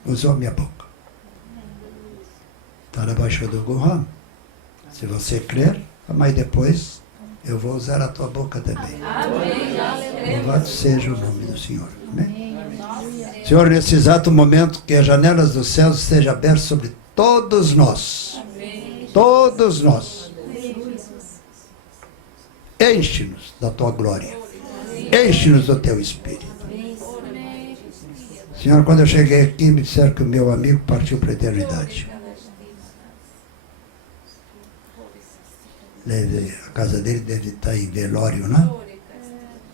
Usou a minha boca. Está abaixo do Gohan. Se você crer, mas depois eu vou usar a tua boca também. Amém. Louvado seja o nome do Senhor. Amém? Senhor, nesse exato momento, que as janelas dos céus estejam abertas sobre todos nós. Todos nós. Enche-nos da tua glória. Enche-nos do teu Espírito. Senhor, quando eu cheguei aqui, me disseram que o meu amigo partiu para a eternidade. A casa dele deve estar em velório, né?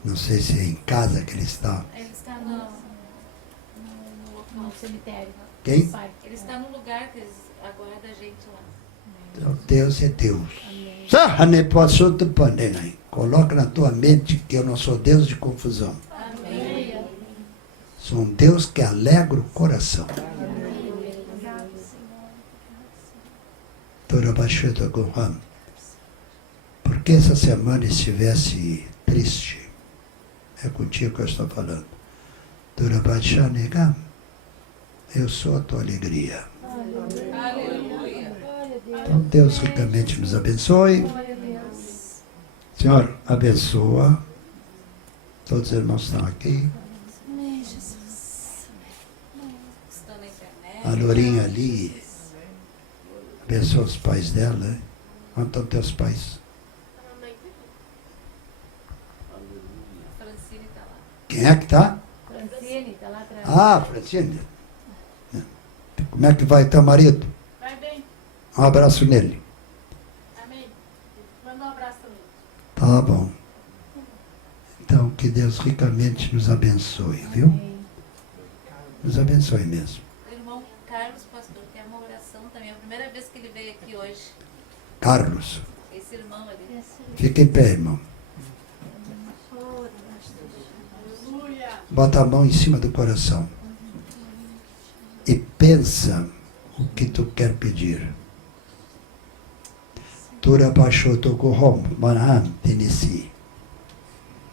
Não sei se é em casa que ele está. Ele está no cemitério. Quem? Ele está no lugar que eles aguardam a gente lá. Então, Deus é Deus. Coloca na tua mente que eu não sou Deus de confusão. Amém. Sou um Deus que alegra o coração. Turabashita Goham. Porque essa semana estivesse triste, é contigo que eu estou falando. Turabashanigam, eu sou a tua alegria. Então Deus ricamente nos abençoe. Senhor, abençoa. Todos os irmãos estão aqui. A Lourinha ali. Abençoa os pais dela. Né? Onde estão teus pais? Quem é que está? Francine, tá lá atrás. Ah, Francine. Como é que vai teu marido? Vai bem. Um abraço nele. Amém. Manda um abraço também. Tá bom. Então, que Deus ricamente nos abençoe, viu? Nos abençoe mesmo. O irmão Carlos, pastor, tem uma oração também. É a primeira vez que ele veio aqui hoje. Carlos, Esse irmão ali. fica em pé, irmão. Aleluia. Bota a mão em cima do coração. E pensa o que tu quer pedir. Tura baixou teu corrom, manham, tenisi.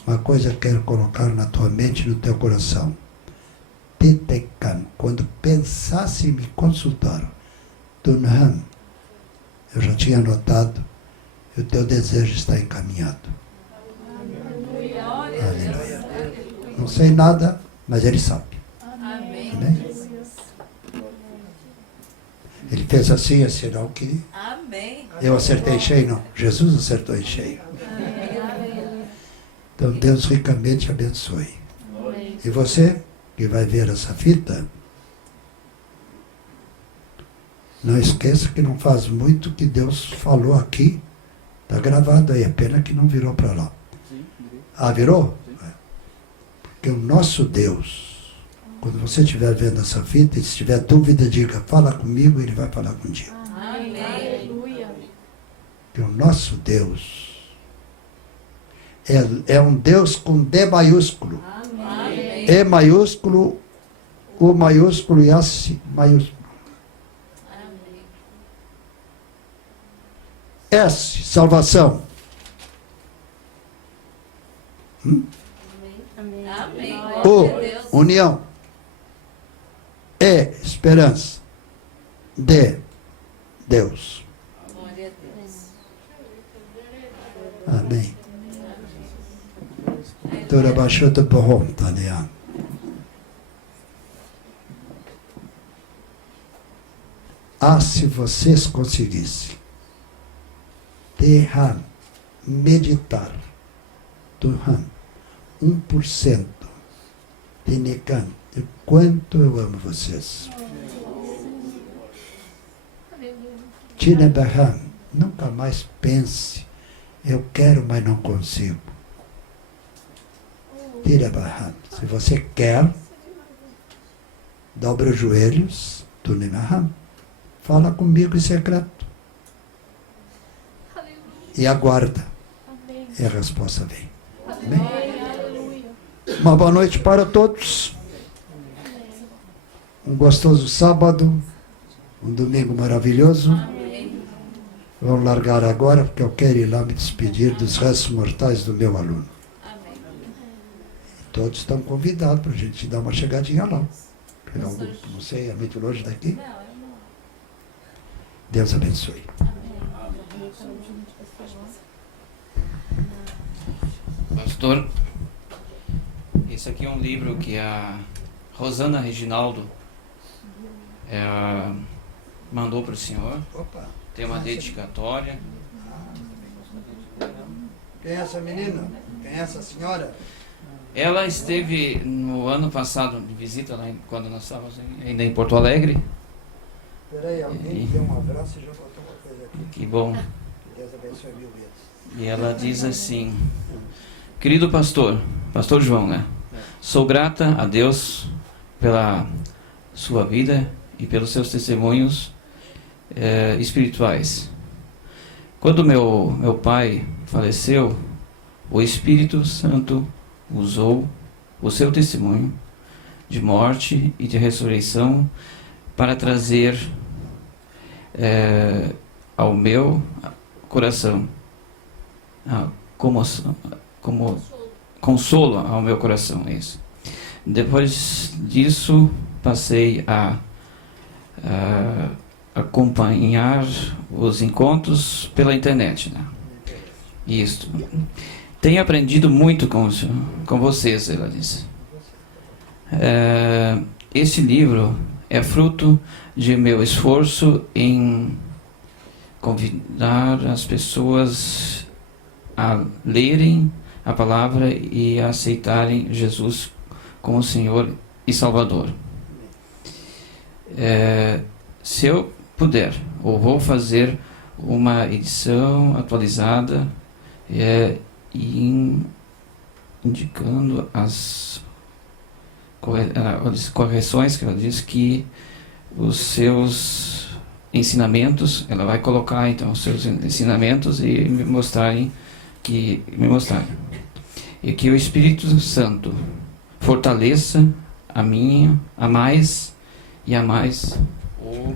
Uma coisa eu quero colocar na tua mente e no teu coração. Tetekan, quando pensasse em me consultar, Tunham, eu já tinha anotado, e o teu desejo está encaminhado. Aleluia. Não sei nada, mas ele sabe. Amém. Amém? Ele fez assim, é sinal que Amém. eu acertei em cheio, não. Jesus acertou em cheio. Então Deus ricamente abençoe. E você que vai ver essa fita, não esqueça que não faz muito que Deus falou aqui. Está gravado aí, é pena que não virou para lá. Ah, virou? É. Porque o nosso Deus, quando você estiver vendo essa fita, e se tiver dúvida, diga, fala comigo, ele vai falar contigo. Amém. Aleluia. Que o nosso Deus é um Deus com D maiúsculo. Amém. E maiúsculo, U maiúsculo e S maiúsculo. Amém. S, salvação. Amém. U, Glória a Deus. união. E, esperança. D, Deus. Glória a Deus. Amém. Tora Bashota Bohom, Tania. Ah, se vocês conseguissem terra, meditar, Tuhan, 1% de Nekan, de quanto eu amo vocês. Tinebaham, nunca mais pense, eu quero, mas não consigo. Tinebaham, se você quer, dobra os joelhos, Tunebaham, fala comigo em secreto. E aguarda. E a resposta vem. Amém? Uma boa noite para todos. Um gostoso sábado. Um domingo maravilhoso. Vamos largar agora, porque eu quero ir lá me despedir dos restos mortais do meu aluno. Amém. Todos estão convidados para a gente dar uma chegadinha lá. Não sei, é muito longe daqui. Não, eu não. Deus abençoe. Pastor, esse aqui é um livro que a Rosana Reginaldo mandou para o senhor. Opa. Tem uma dedicatória. Quem é essa menina? Quem é essa senhora? Ela esteve no ano passado de visita lá quando nós estávamos ainda em Porto Alegre. Peraí, alguém deu um abraço e já botou uma coisa aqui. Que bom. Que Deus abençoe mil vezes. E ela diz assim: querido pastor, pastor João, né? Sou grata a Deus pela sua vida e pelos seus testemunhos espirituais. Quando meu pai faleceu, o Espírito Santo usou o seu testemunho de morte e de ressurreição para trazer ao meu coração, como consolo ao meu coração, é isso. Depois disso, passei a acompanhar os encontros pela internet, né? Isso. Tenho aprendido muito com vocês, ela disse. Esse livro é fruto de meu esforço em convidar as pessoas a lerem a palavra e a aceitarem Jesus como Senhor e Salvador. Se eu puder, eu vou fazer uma edição atualizada indicando as correções que ela diz que os seus ensinamentos, ela vai colocar então os seus ensinamentos e me mostrarem e que o Espírito Santo fortaleça a mais o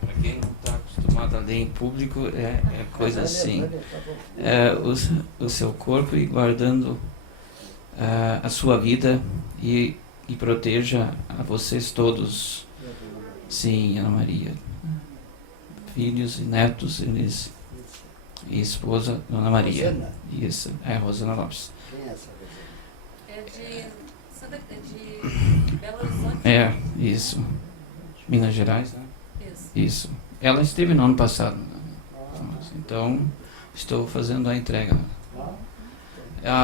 para quem não está acostumado a ler em público é coisa assim, o seu corpo e guardando a sua vida e proteja a vocês todos. Sim, Ana Maria, filhos e netos, eles, e esposa, Dona Maria. Rosana? Isso, Rosana Lopes. Quem é essa? De Belo Horizonte. Isso. Minas Gerais, né? Isso. Isso. Ela esteve no ano passado. Então, estou fazendo a entrega.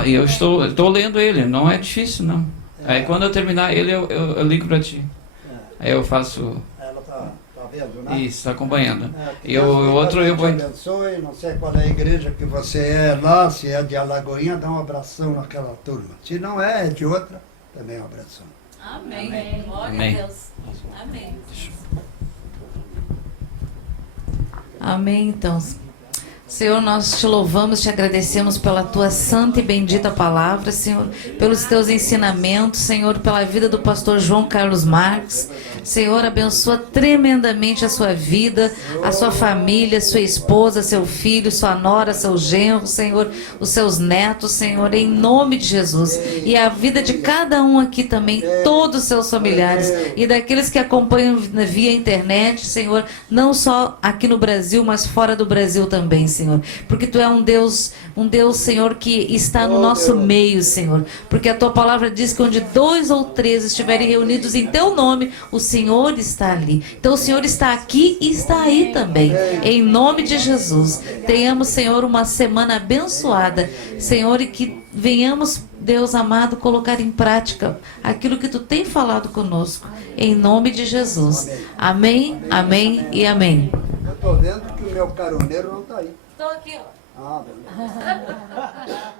E eu estou lendo ele, não é difícil, não. Aí quando eu terminar ele, eu ligo para ti. Aí eu faço... Ela tá vendo, né? Isso, está acompanhando. Que E o outro eu vou... abençoe, não sei qual é a igreja que você é lá, se é de Alagoinha, dá um abração naquela turma. Se não é de outra, também um abração. Amém. Glória Amém. a Deus. Amém. Amém, então. Senhor, nós te louvamos, te agradecemos pela tua santa e bendita palavra, Senhor, pelos teus ensinamentos, Senhor, pela vida do pastor João Carlos Marques. Senhor, abençoa tremendamente a sua vida, a sua família, sua esposa, seu filho, sua nora, seu genro, Senhor, os seus netos, Senhor, em nome de Jesus. E a vida de cada um aqui também, todos os seus familiares e daqueles que acompanham via internet, Senhor, não só aqui no Brasil, mas fora do Brasil também, Senhor. Porque tu é um Deus, Senhor, que está no nosso meio, Senhor. Porque a tua palavra diz que onde 2 ou 3 estiverem reunidos em teu nome, o Senhor está ali. Então o Senhor está aqui e está aí também. Em nome de Jesus. Tenhamos, Senhor, uma semana abençoada, Senhor, e que venhamos, Deus amado, colocar em prática aquilo que tu tem falado conosco. Em nome de Jesus. Amém, amém e amém. Eu estou vendo que o meu caroneiro não está aí. Estou aqui, ó. Ah, beleza.